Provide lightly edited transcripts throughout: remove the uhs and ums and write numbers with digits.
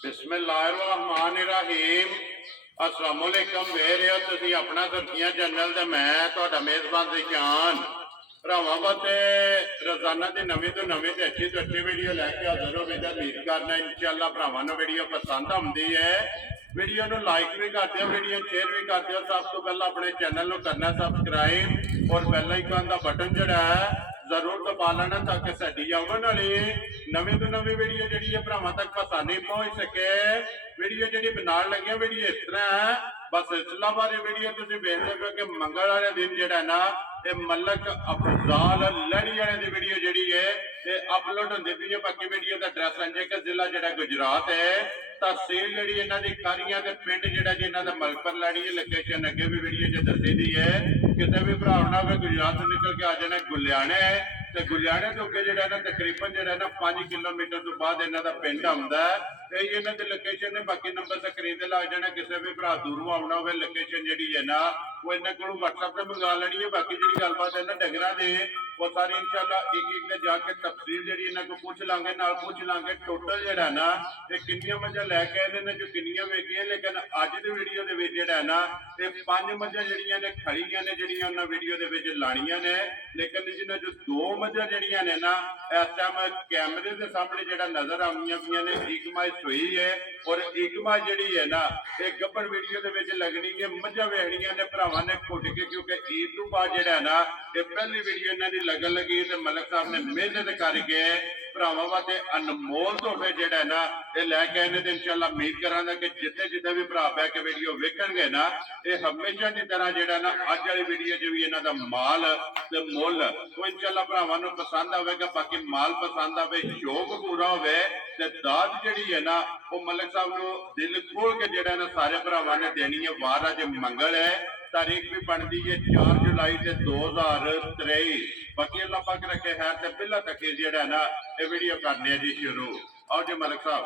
बिस्मिल्लाहिर्रहमानिर्रहीम। अस्सलाम वालेकुम। वेरे हो तुसी अपना सब्जियां चैनल ते मैं तुहाडा मेज़बान ज़िशान भरावां वास्ते रोजाना की नवीं तो नवीं ते अच्छी वीडियो लैके हाजिर हो गए। उम्मीद करना इंशाअल्लाह भरावां नूं वीडियो पसंद आउंदी है। वीडियो नूं लाइक भी कर दिओ, वीडियो शेयर भी कर दिओ। सब तो पहला अपने चैनल नूं करना सब्सक्राइब और बेल आइकन का बटन जिहड़ा है जरूर दबा लेना ताकि साडी आउण वाली नवीं तो नवीं वीडियो जिहड़ी है भरावां तक आसानी पहुंच सके। वीडियो जिहड़ी बनाउण लगे वीडियो इस तरह है, बस इस्लामाबादी वीडियो तुसीं वेखदे पए कि मंगल वाले दिन जिहड़ा ना ये मलक अफजाल लड़ी वाले दी वीडियो जिहड़ी है ये अपलोड होंदी पई है। बाकी वीडियो का एड्रैस संजय का जिला जिहड़ा गुजरात है, तहसील जिहड़ी इन्हां दी कारियां ते पिंड जिहड़ा जी इन्हां दा मलकपर लड़ी है। लोकेशन अगे भी वीडियो च दस्सी दी है। किसी भी भरा ना होवे गुजरात तो निकल के आ जाना गुलियाने ते गुलियाने तो अगे जिहड़ा ना तकरीबन जिहड़ा ना 5 किलोमीटर तो बाद इन्हां दा पिंड आउंदा है। यही इन्हां दी लोकेशन ने। बाकी नंबर स्क्रीन ते लग जाना। किसी भी भरा दूरों आउणा होवे लोकेशन जिहड़ी है ना वो इन्हां कोलों WhatsApp ते मंगा लैनी है। बाकी जिहड़ी गलबात है ना डंगरां दी वो सारी इंशाअल्लाह एक एक ते जाके तफसील जिहड़ी इन्हां को पूछ लांगे, नाल पूछ लांगे टोटल जिहड़ा ना ये किन्नियां मझां लैके आए ने जो किन्नियां वेचियां। लेकिन अज दी वीडियो दे विच जिहड़ा ना ये 5 मझां जिहड़ियां ने खड़ियां ने जिहड़ियां उन्हां वीडियो दे विच लाणियां ने। लेकिन जिन्हां जो 2 मझां जिहड़ियां ने ना इस टाइम कैमरे दे सामने जिहड़ा नजर आउंदियां पईयां ने एक मझ सोई है और एक मझ जिहड़ी है ना ये गब्बड़ वीडियो दे विच लगनी है। मझां वेखणियां ने भरावां ने घुट के, क्योंकि ईद तो बाद जिहड़ा ना ये पहली वीडियो इन्हां दी लगन लगी ते मलक साहब ने मेहनत करके भरावां वास्ते अनमोल तोहफे जिहड़ा ना ये लैके आए ने। ते इंशाअल्लाह उम्मीद करांगा कि जिथे भी भरा बैठ के वीडियो वेखणगे ना ये हमेशा की तरह जिहड़ा ना अज वाली वीडियो च भी इन्हां दा माल ते मुल वो इंशाअल्लाह भरावां नूं पसंद आवेगा। बाकी माल पसंद आवे, शौक पूरा होवे ते दाद जिहड़ी है ना वो मलक साहब नूं दिल खोल के जिहड़ा ना सारे भरावां ने देनी है। वार अज मंगल है, तारीख भी बनती है 4 जुलाई 2023। बाकी अल्लाह पाक रखे है ते बिल्ला तक जिहड़ा ना ये वीडियो करने जी शुरू। आओ जी मलिक साहब,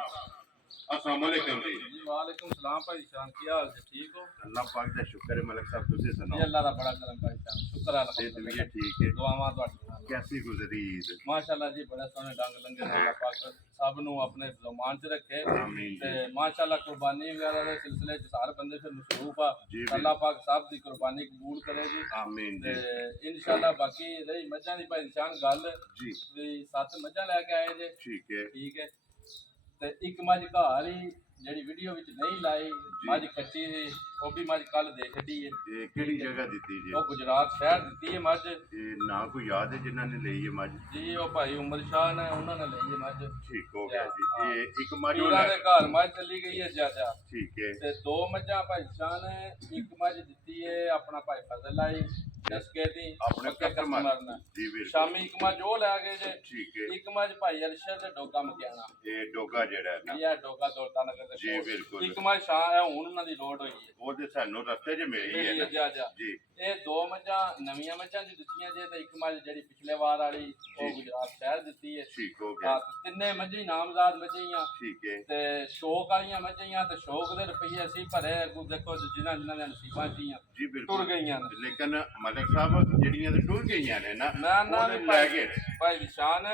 अस्सलाम वालेकुम जी। वालेकुम सलाम भाई शान, की हाल है? ठीक हो? अल्लाह पाक दा शुक्र है मलिक साहब, तुसी जी सुनाओ? अल्लाह दा बड़ा करम भाई शान, शुक्र है सेहत भी अल्लाह। ठीक है? दुआवां तुहाडी। कैसी गुजरी ईद? माशाअल्लाह जी बड़े सोहने डंग लंघे ने। अल्लाह पाक सब नूं अपने ज़ुबान च रखे आमीन ते जी। माशाअल्लाह कुर्बानी वगैरह दे सिलसिले च हर बंदे फिर मसरूफ आ। जी अल्लाह पाक सब दी कुर्बानी कबूल करे जी। आमीन ते जी। इंशाअल्लाह बाकी रही मझां दी भाई शान गल जी भी 7 मझां लैके आए जे। ठीक है ठीक है ते एक मझ घर ही ਜਿਹੜੀ ਵੀਡੀਓ ਵਿੱਚ ਨਹੀਂ ਲਾਈ ਮੱਝ ਕੱਚੀ ਸੀ, ਉਹ ਵੀ ਮੱਝ ਕੱਲ ਦੇ ਛੱਡੀ ਹੈ। ये केड़ी जगह दी जी? ਉਹ ਗੁਜਰਾਤ ਸ਼ਹਿਰ ਦਿੱਤੀ ਹੈ ਮੱਝ ये ना कोई याद है जिन्होंने ली है मझ? ਜੀ। ਉਹ ਭਾਈ ਉਮਰ ਸ਼ਾਹ ਨੇ ਉਹਨਾਂ ਨੇ ਲਈ ਹੈ ਮੱਝ। ठीक हो गया जी। ये एक मझ ਪੀਰਾਂ ਦੇ ਘਰ ਮੱਝ ਚੱਲੀ ਗਈ ਹੈ ਜਿਆਦਾ। ठीक है ਤੇ 2 ਮੱਝਾਂ ਭਾਈ ਸ਼ਾਹ ਨੇ ਇੱਕ ਮੱਝ ਦਿੱਤੀ ਹੈ ਆਪਣਾ ਭਾਈ ਫਜ਼ਲ ਆਈ ਦਸਕੇ ਦੀ अपने ਪੱਕੇ कस्टमर ਕਸਟਮਰ ਨੇ। जी बिल्कुल ਸ਼ਾਮੀ ਇੱਕ ਮੱਝ ਉਹ ਲੈ ਗਏ ਜੇ, ठीक है। ਇੱਕ ਮੱਝ ਭਾਈ ਅਰਸ਼ਦ ਤੇ ਡੋਗਾ ਮਕਿਆਣਾ। ये डोगा जेड़ा है ना ਇਹ ਡੋਗਾ ਦੌਲਤਾ ਨਗਰ ਦੇ जी ਕੋਲ। बिल्कुल ਇੱਕ ਮੱਝ ਸ਼ਾਹ ਹੈ ਹੁਣ ਉਹਨਾਂ ਦੀ ਲੋਡ ਹੋਈ ਹੈ। वो तो सानू रस्ते च मिली है ना ਜਾ ਜਾ जी। ਇਹ 2 ਮੱਝਾਂ ਨਵੀਆਂ ਮੱਝਾਂ ਦੀ ਦਿੱਤੀਆਂ ਜੇ ਤੇ ਇੱਕ ਮੱਝ ਜਿਹੜੀ ਪਿਛਲੇ ਵਾਰ ਵਾਲੀ ਉਹ ਗੁਜਰਾਤ ਸ਼ਹਿਰ ਦਿੱਤੀ ਹੈ। ठीक हो गया ਤਿੰਨੇ ਮੱਝੀ ਨਾਮਜ਼ਾਦ ਮੱਝੀਆਂ ठीक है ਤੇ ਸ਼ੌਕ ਵਾਲੀਆਂ ਮੱਝੀਆਂ ਤੇ ਸ਼ੌਕ ਦੇ ਰੁਪਈਏ ਅਸੀਂ ਭਰੇ। ਅੱਗੋਂ ਦੇਖੋ ਜਿਨ੍ਹਾਂ ਜਿਨ੍ਹਾਂ ਦੇ ਨਸੀਬਾਂ ਸੀਆਂ जी ਟੁਰ बिल्कुल। ਗਈਆਂ ਨੇ। लेकिन मलिक साहब जड़ियां तो टुर गई ने ना ਨਾ ਨਾ वो ਵੀ ले गए ਭਾਈ ਵਿਸ਼ਾਨ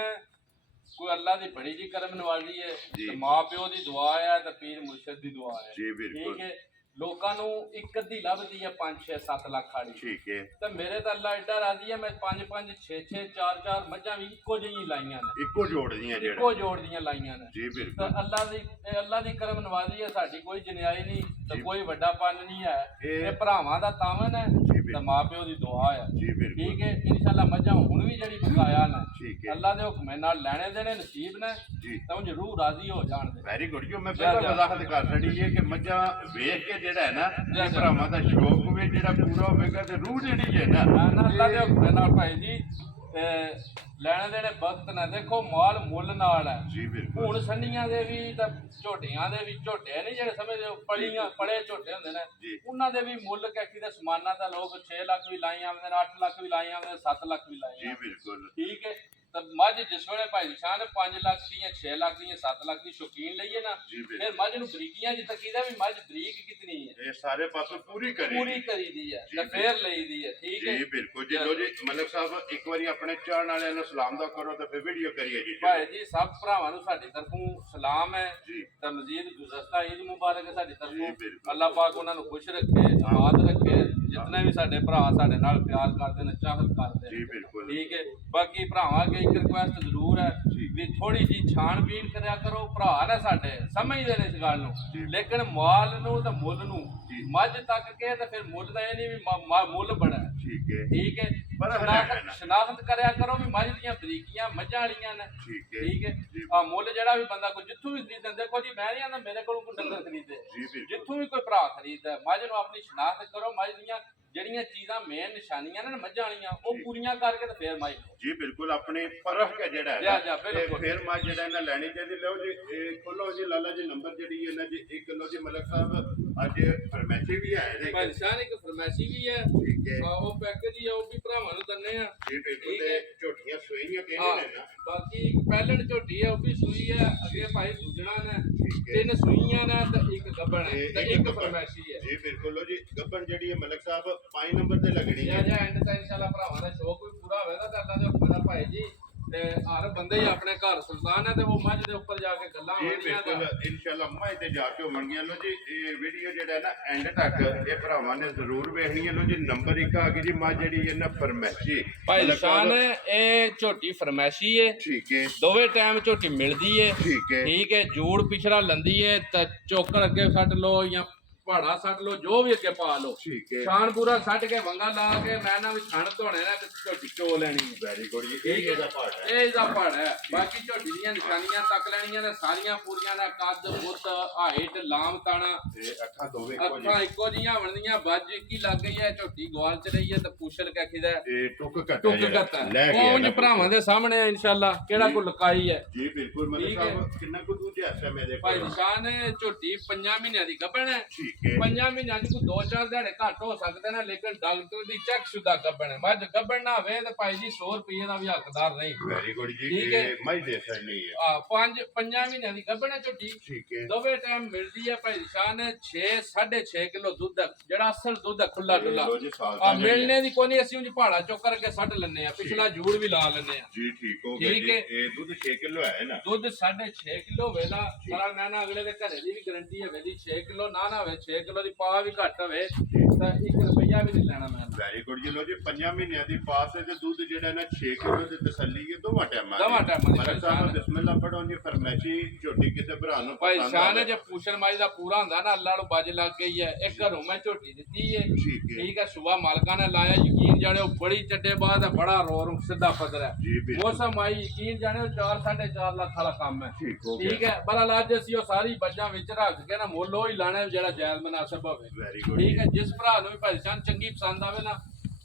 ਕੋਈ ਅੱਲਾ ਦੀ ਬੜੀ ਜੀ ਕਰਮ ਨਵਾਜ਼ੀ ਹੈ ਜੀ। ਤੇ ਮਾਂ ਪਿਓ ਦੀ ਦੁਆ ਹੈ ਤੇ ਪੀਰ ਮੁਰਸ਼ਿਦ ਦੀ ਦੁਆ ਹੈ। जी बिल्कुल ਠੀਕ ਹੈ ਲੋਕਾਂ ਨੂੰ ਇੱਕ ਅੱਧੀ ਲੱਭਦੀ ਹੈ 5 6 7 ਲੱਖ ਵਾਲੀ ठीक है ਤੇ ਮੇਰੇ ਤਾਂ ਅੱਲਾ ਐਡਾ ਰਾਜ਼ੀ ਹੈ। ਮੈਂ 5 5 6 6 4 4 ਮੱਝਾਂ ਵੀ ਇੱਕੋ ਜਿਹੀਆਂ ਲਾਈਆਂ ਨੇ, इको जोड़ दियां जेड़ा ਇੱਕੋ ਜੋੜ ਦੀਆਂ ਲਾਈਆਂ ਨੇ। जी ਤੇ बिल्कुल ਅੱਲਾ ਦੀ ਕਰਮ ਨਵਾਜ਼ੀ ਹੈ। ਸਾਡੀ ਕੋਈ ਜਨਿਆਈ ਨਹੀਂ ਤੇ ਕੋਈ ਵੱਡਾ ਪੰਨ ਨਹੀਂ ਹੈ। ਇਹ ਇਹ ਭਰਾਵਾਂ ਦਾ ਤਾਵਨ ਹੈ ਬਿਲਕੁਲ। ਤੇ ਮਾਂ ਪਿਓ ਦੀ ਦੁਆ ਹੈ। जी बिल्कुल ਠੀਕ ਹੈ ਇਨਸ਼ਾਅੱਲਾ ਮੱਝਾਂ ਹੁਣ ਵੀ ਜਿਹੜੀ ਬਕਾਇਆ ਨੇ ठीक है ਅੱਲਾ ਦੇ ਹੁਕਮ ਨਾਲ ਲੈਣੇ ਦੇਣੇ ਨਸੀਬ ਨੇ जी ਤਾਂ ਉਹ ਜ਼ਰੂਰ ਰਾਜ਼ੀ ਹੋ ਜਾਣ ਦੇ। वेरी गुड जो मैं पहला वजाहत कर छड़ी है कि मझा वेख के जेड़ा है ना ये भरावां दा शौक भी जेड़ा पूरा होवेगा ते रूह जेड़ी है ना ਨਾ ਅੱਲਾ ਦੇ ਹੁਕਮ ਨਾਲ ਭਾਈ ਜੀ ਤੇ ਲੈਣੇ ਦੇਣੇ ਵਕਤ ਨਾ ਦੇਖੋ ਮਾਲ ਮੁੱਲ ਨਾਲ ਹੈ। जी बिल्कुल ਹੁਣ ਸੰਨੀਆਂ ਦੇ ਵੀ ਤਾਂ ਝੋਟੀਆਂ ਦੇ ਵੀ ਝੋਟੇ ਨਹੀਂ ਜਿਹੜੇ ਸਮਝਦੇ ਪਲੀਆਂ ਪਲੇ ਝੋਟੇ ਹੁੰਦੇ ਨੇ ਜੀ। ਉਹਨਾਂ ਦੇ ਵੀ ਮੁੱਲ ਕੈਕੀ ਦੇ ਸਮਾਨਾਂ ਦਾ ਲੋਕ 6 ਲੱਖ ਵੀ ਲਾਈ ਆਉਂਦੇ ਨੇ, 8 ਲੱਖ ਵੀ ਲਾਈ ਆਉਂਦੇ ਨੇ, 7 ਲੱਖ ਵੀ ਲਾਈ जी ਆਉਂਦੇ ਨੇ। बिल्कुल ਠੀਕ ਹੈ ਤਾਂ ਮੱਝ ਜਿਸ ਵੇਲੇ ਭਾਈ ਨਿਸ਼ਾਨ 5 ਲੱਖ ਦੀਆਂ 6 ਲੱਖ ਦੀਆਂ 7 ਲੱਖ ਦੀ ਸ਼ੌਕੀਨ ਲਈਏ ਨਾ ਜੀ ਬਿਲਕੁਲ। ਫਿਰ ਮੱਝ ਨੂੰ ਬਰੀਕੀਆਂ ਚ ਤੱਕੀਦਾ ਵੀ ਮੱਝ ਬਰੀਕ ਕਿਤਨੀ ਹੈ ਇਹ ਸਾਰੇ ਪਾਸੋਂ ਪੂਰੀ ਪੂਰੀ ਕਰੀਦੀ ਹੈ ਜੀ, ਤੇ ਫੇਰ ਲਈਦੀ ਹੈ ਠੀਕ ਹੈ ਜੀ ਬਿਲਕੁਲ ਜੀ। ਲੋ ਜੀ ਮਲਕ ਸਾਹਿਬ ਇੱਕ ਵਾਰੀ ਆਪਣੇ ਚਾਹਣ ਵਾਲਿਆਂ ਨੂੰ ਸਲਾਮ ਦਾ ਕਰੋ ਤੇ ਫਿਰ ਵੀਡੀਓ ਕਰੀਏ ਜੀ। ਭਾਈ ਜੀ ਸਭ ਭਰਾਵਾਂ ਨੂੰ ਸਾਡੀ ਤਰਫੋਂ ਸਲਾਮ ਹੈ ਜੀ ਤੇ ਮਜ਼ੀਦ ਗੁਜ਼ਸ਼ਤਾ ਈਦ ਮੁਬਾਰਕ ਹੈ ਸਾਡੀ ਜੀ, ਤਰਫੋਂ ਬਿਲਕੁਲ। ਅੱਲਾਹ ਪਾਕ ਉਹਨਾਂ ਨੂੰ ਖੁਸ਼ ਰੱਖੇ ਆਬਾਦ ਰੱਖੇ ਜਿਤਨੇ ਵੀ ਸਾਡੇ ਭਰਾ ਸਾਡੇ ਨਾਲ ਪਿਆਰ ਕਰਦੇ ਨੇ ਚਾਹਤ ਕਰਦੇ ਜੀ ਨੇ ਬਿਲਕੁਲ ਠੀਕ ਹੈ ਬਾਕੀ ਭਰਾਵਾਂ ਅੱਗੇ ਇੱਕ ਰਿਕੁਐਸਟ ਜ਼ਰੂਰ ਹੈ ਜੀ। ਵੀ ਥੋੜੀ ਜੀ ਛਾਣਬੀਨ ਕਰਿਆ ਕਰੋ ਭਰਾ ਨੇ ਸਾਡੇ ਸਮਝਦੇ ਨੇ ਇਸ ਗੱਲ ਨੂੰ ਜੀ। ਲੇਕਿਨ ਮਾਲ ਨੂੰ ਤੇ ਮੁੱਲ ਨੂੰ ਜੀ। ਮੱਝ ਤੱਕ ਕੇ ਤੇ ਫਿਰ ਮੁੱਲ ਦਾ ਇਹ ਨਹੀਂ ਵੀ ਮੁੱਲ ਬੜਾ ਹੈ। ਠੀਕ ਹੈ ਠੀਕ ਹੈ ਪਰ ਹਰਿਆਣਾ ਨਾ। ਸ਼ਨਾਖਤ ਕਰਿਆ ਕਰੋ ਵੀ ਮੱਝ ਦੀਆਂ ਬਰੀਕੀਆਂ ਮੱਝਾਂ ਵਾਲੀਆਂ ਨੇ ਠੀਕ ਹੈ ਠੀਕ ਹੈ ਜੀ। ਆ ਮੁੱਲ ਜਿਹੜਾ ਵੀ ਬੰਦਾ ਕੋਈ ਜਿੱਥੋਂ ਵੀ ਖਰੀਦਣ ਦੇਖੋ ਜੀ ਮੈਂ ਨਹੀਂ ਆਂਦਾ ਮੇਰੇ ਕੋਲੋਂ ਕੋਈ ਡੰਗਰ ਖਰੀਦੇ ਜੀ ਬਿਲਕੁਲ ਜਿੱਥੋਂ ਵੀ ਕੋਈ ਭਰਾ ਖਰੀਦਦਾ ਮੱਝ ਨੂੰ ਆਪਣੀ ਸ਼ਨਾਖਤ ਕਰੋ ਮੱਝ ਦੀਆਂ ਜਿਹੜੀਆਂ ਚੀਜ਼ਾਂ ਮੇਨ ਨਿਸ਼ਾਨੀਆਂ ਨੇ ਨਾ ਮੱਝਾਂ ਵਾਲੀਆਂ ਉਹ ਜੀ। ਪੂਰੀਆਂ ਕਰਕੇ ਤੇ ਫੇਰ ਮੱਝ ਲਓ ਜੀ ਬਿਲਕੁਲ ਆਪਣੀ ਪਰਖ ਹੈ ਜਿਹੜਾ ਜਾ, ਹੈ ਬਿਲਕੁਲ। ਫਿਰ ਮਾ ਜਿਹੜਾ ਇਹਨਾਂ ਲੈਣੀ ਚਾਹੀਦੀ। ਲਓ ਜੀ ਇਹ ਖੋਲੋ ਜੀ ਲਾਲਾ ਜੀ ਨੰਬਰ ਜਿਹੜੀ ਇਹਨਾਂ ਜੀ 1 ਕਿਲੋ ਜੀ ਮਲਕ ਸਾਹਿਬ ਅੱਜ ਫਰਮੈਸੀ ਵੀ ਆਏ ਨੇ ਭਾਈ ਸਾਹਿਬ ਇੱਕ ਫਰਮੈਸ਼ੀ ਵੀ ਹੈ ਠੀਕ ਹੈ ਉਹ ਪੈਕੇਜ ਹੀ ਆ ਉਹ ਵੀ ਭਰਾਵਾਂ ਨੂੰ ਦੰਨੇ ਆ ਜੀ ਬਿਲਕੁਲ ਠੀਕ ਤੇ ਹੈ। ਝੋਟੀਆਂ ਸੋਈਆਂ ਹਾਂ, ਕਿਹਨੇ ਨੇ ਨਾ ਬਾਕੀ ਪਹਿਲਣ ਝੋਟੀ ਹੈ ਉਹ ਵੀ ਸੂਈ ਹੈ ਅੱਗੇ ਭਾਈ ਦੂਜਣਾ ਨੇ ਠੀਕ ਹੈ 3 ਸੂਈਆਂ ਨੇ ਤੇ ਇੱਕ ਗੱਬਣ ਹੈ ਇਹ ਤੇ ਇੱਕ ਇੱਕ ਗੱਭਣ। ਫਰਮੈਸ਼ੀ ਹੈ ਜੀ ਬਿਲਕੁਲ ਲਓ ਜੀ ਗੱਬਨ ਜਿਹੜੀ ਹੈ ਮਲਕ ਸਾਹਿਬ 5 ਨੰਬਰ ਤੇ ਲੱਗਣੀ ਜਾਂ ਹੈ ਜਾਂ ਐਂਡ ਤਾਂ ਇਨਸ਼ਾਅੱਲਾ ਭਰਾਵਾਂ ਦਾ ਸ਼ੌਕ ਵੀ ਪੂਰਾ ਹੋਵੇਗਾ ਤਾਂ ਅੱਲਾ ਦੇ ਹੁਕਮ ਦਾ ਭਾਈ ਜੀ ਤੇ ਹਰ ਬੰਦੇ ਹੀ ਆਪਣੇ ਘਰ ਸੁਲਤਾਨ ਹੈ ਤੇ ਉਹ ਮੱਝ ਦੇ ਉੱਪਰ ਜਾ ਕੇ ਗੱਲਾਂ ਜੀ ਹੋਣੀਆਂ ਬਿਲਕੁਲ ਤਾਂ ਇਨਸ਼ਾਅੱਲਾ ਮੈਂ ਤੇ ਜਾ ਕੇ ਹੋਣਗੀਆਂ ਲੋ ਜੀ ਇਹ ਵੀਡੀਓ ਜਿਹੜਾ ਹੈ ਨਾ ਐਂਡ ਤੱਕ ਇਹ ਭਰਾਵਾਂ ਨੇ ਜ਼ਰੂਰ ਵੇਖਣੀ ਹੈ ਲੋ ਜੀ ਨੰਬਰ 1 ਆ ਗਈ ਜੀ ਮੱਝ ਜਿਹੜੀ ਹੈ ਨਾ ਫਰਮੈਸ਼ੀ ਭਾਈ ਨਿਸ਼ਾਨ ਇਹ ਝੋਟੀ ਫਰਮੈਸ਼ੀ ਹੈ ਠੀਕ ਹੈ ਦੋਵੇਂ ਟਾਈਮ ਝੋਟੀ ਮਿਲਦੀ ਹੈ ਠੀਕ ਹੈ ਠੀਕ ਹੈ ਜੋੜ ਪਿਛੜਾ ਲੰਦੀ ਹੈ ਤਾਂ ਚੋਕਰ ਅੱਗੇ ਸੱਟ ਲਓ ਜਾਂ ਪਹਾੜਾ ਸੱਟ ਲਓ ਜੋ ਵੀ ਅੱਗੇ ਪਾ ਲਓ ਠੀਕ ਹੈ ਸ਼ਾਨ ਪੂਰਾ ਸੱਟ ਕੇ ਵੰਗਾ ਲਾ ਕੇ ਮੈਂ ਨਾ ਵੀ ਛਣ ਧੋਣੇ ਨੇ ਤੇ ਝੋਟੀ ਚੋ ਲੈਣੀ ਹੈ ਵੈਰੀ ਗੁੱਡ ਜੀ ਠੀਕ ਇਹ ਹੈ ਇਹਦਾ ਪਾਰਟ ਹੈ ਇਹ ਇਹਦਾ ਪੜ ਹੈ ਬਾਕੀ ਝੋਟੀ ਦੀਆਂ ਨਿਸ਼ਾਨੀਆਂ ਤੱਕ ਲੈਣੀਆਂ ਨੇ ਸਾਰੀਆਂ ਪੂਰੀਆਂ ਨੇ ਕੱਦ ਬੁੱਤ ਹਾਈਟ ਲਾਮ ਤਾਣਾ ਤੇ ਅੱਖਾਂ ਦੋਵੇਂ ਇੱਕੋ ਅੱਖਾਂ ਇੱਕੋ ਜੀਆਂ ਬਣਦੀਆਂ ਵੱਜ ਕੀ ਲੱਗ ਗਈ ਹੈ ਝੋਟੀ ਗਵਾਲ ਚ ਰਹੀ ਹੈ ਤੇ ਪੁੱਛਲ ਕਹਿਦਾ ਤੇ ਟੁੱਕ ਘਟਾ ਟੁੱਕ ਜਿਹੜਾ ਘੱਟ ਹੈ ਲੈ ਉਹ ਗਿਆ ਉਂਝ ਨਾ। ਭਰਾਵਾਂ ਦੇ ਸਾਹਮਣੇ ਹੈ ਇਨਸ਼ਾਅੱਲਾ ਕਿਹੜਾ ਕੋ ਲਕਾਈ ਹੈ ਜੀ ਬਿਲਕੁਲ ਮਤਲਬ ਠੀਕ ਹੈ। ਸਾਹਿਬ ਕਿੰਨਾ ਕੁ ਦੂਰ ਜਿਹਾ ਮੇਰੇ ਭਾਈ ਕੋਲ ਨਿਸ਼ਾਨ ਝੋਟੀ 5 ਮਹੀਨਿਆਂ ਦੀ ਗੱਭਣ ਹੈ ਠੀਕ ਹੈ 5 ਮਹੀਨਿਆਂ ਚ ਕੋਈ 2-4 ਦਿਹਾੜੇ ਘੱਟ ਹੋ ਸਕਦੇ ਨੇ ਲੇਕਿਨ ਡਾਕਟਰ ਦੀ ਚੈੱਕ ਸ਼ੁਦਾ ਗੱਭਣ ਹੈ ਮੱਝ ਗੱਭਣ ਨਾ ਹੋਵੇ ਤੇ ਭਾਈ ਜੀ 100 ਰੁਪਏ ਦਾ ਵੀ ਹੱਕਦਾਰ ਨਹੀਂ ਵੈਰੀ ਗੁੱਡ ਜੀ ਠੀਕ ਹੈ। ਇਹ ਮੈਂ ਦੇ ਸਕਣੀ ਹੈ ਆ 5 ਮਹੀਨਿਆਂ ਦੀ ਗੱਭਣ ਹੈ ਝੋਟੀ ਠੀਕ ਹੈ ਦੋਵੇਂ ਟਾਈਮ ਮਿਲਦੀ ਹੈ ਭਾਈ ਨਿਸ਼ਾਨ 6.5 ਕਿਲੋ ਦੁੱਧ ਹੈ, ਜਿਹੜਾ ਅਸਲ ਦੁੱਧ ਹੈ ਖੁੱਲਾ ਡੁੱਲਾ ਲੋ ਜੀ ਸਾਲ ਆ ਮਿਲਣੇ ਦੀ ਕੋਈ ਨਹੀਂ ਅਸੀਂ ਉਂਝ ਪਹਾੜਾ ਚੁੱਕ ਕਰਕੇ ਸੱਟ ਲੈਂਦੇ ਆ ਪਿਛਲਾ ਜੂੜ ਵੀ ਲਾ ਲੈਂਦੇ ਆ ਜੀ ਠੀਕ ਹੋ ਗਿਆ ਠੀਕ ਜੀ ਹੈ। ਇਹ ਦੁੱਧ 6 ਕਿਲੋ ਹੈ ਨਾ ਦੁੱਧ 6.5 ਕਿਲੋ ਵੇਲਾ ਸਾਰਾ ਨਾ ਅਗਲੇ ਦੇ ਘਰੇ ਦੀ ਵੀ ਗਰੰਟੀ ਹੈ ਵੇਦੀ 6 ਕਿਲੋ ਨਾ ਹੋਵੇ 6 ਕਿਲੋ ਦੀ ਪਾ ਵੀ ਘੱਟ ਹੋਵੇ ਤਾਂ 1 ਰੁਪਈਆ ਵੀ ਨਹੀਂ ਲੈਣਾ ਮੈਂ ਵੈਰੀ ਗੁੱਡ ਜੀ ਲੋ ਜੀ 5 ਮਹੀਨਿਆਂ ਦੀ ਪਾਸ ਹੈ ਤੇ ਦੁੱਧ ਜਿਹੜਾ ਨਾ 6 ਕਿਲੋ ਦੀ ਤਸੱਲੀ ਹੈ ਦੋਵਾਂ ਟਾਈਮਾਂ ਦੋਵਾਂ ਟਾਈਮਾਂ ਦੀ ਮਲਕ ਸਾਹਿਬ ਬਿਸਮਿਲ੍ਲਾ ਪੜੋ ਜੀ ਫਰਮੈਸ਼ੀ ਝੋਟੀ ਕਿਸੇ ਭਰਾ ਨੂੰ ਭਾਈ ਪਸੰਦ ਸ਼ਾਨ ਆਵੇ। ਜੇ ਪੂਛਣ ਮਾਈ ਦਾ ਪੂਰਾ ਹੁੰਦਾ ਨਾ ਅੱਲਾ ਨੂੰ ਬੱਜ ਲੱਗ ਗਈ ਹੈ ਇੱਕ ਘਰੋਂ ਮੈਂ ਝੋਟੀ ਦਿੱਤੀ ਹੈ ਠੀਕ ਹੈ ਠੀਕ ਹੈ ਸੁਬਾ ਮਾਲਕਾਂ ਨੇ ਲਾਇਆ ਯਕੀਨ ਜਾਣੇ ਉਹ ਬੜੀ ਚੱਡੇ ਬਾਅਦ ਹੈ ਬੜਾ ਰੋਰ ਸਿੱਧਾ ਪੱਧਰ ਹੈ ਜੀ ਬਿਲਕੁਲ ਮੌਸਮ ਆਈ ਯਕੀਨ ਜਾਣੇ ਉਹ 4-4.5 ਲੱਖ ਵਾਲਾ ਕੰਮ ਹੈ ਠੀਕ ਹੋ ਠੀਕ ਗਿਆ ਹੈ ਬੜਾ ਅੱਜ ਅਸੀਂ ਉਹ ਸਾਰੀ ਬੱਜਾਂ ਵਿੱਚ ਰੱਖ ਕੇ ਨਾ ਮੁੱਲ ਉਹ ਹੀ ਲਾਣਾ ਜਿਹੜਾ ਜਾਇਜ਼ ਮਨਾਸਬ ਹੋਵੇ ਵੈਰੀ ਗੁੱਡ ਠੀਕ ਹੈ ਜਿਸ ਭਰਾ ਨੂੰ ਵੀ ਭਾਈ ਜਾਨ ਚੰਗੀ ਪਸੰਦ ਆਵੇ ਨਾ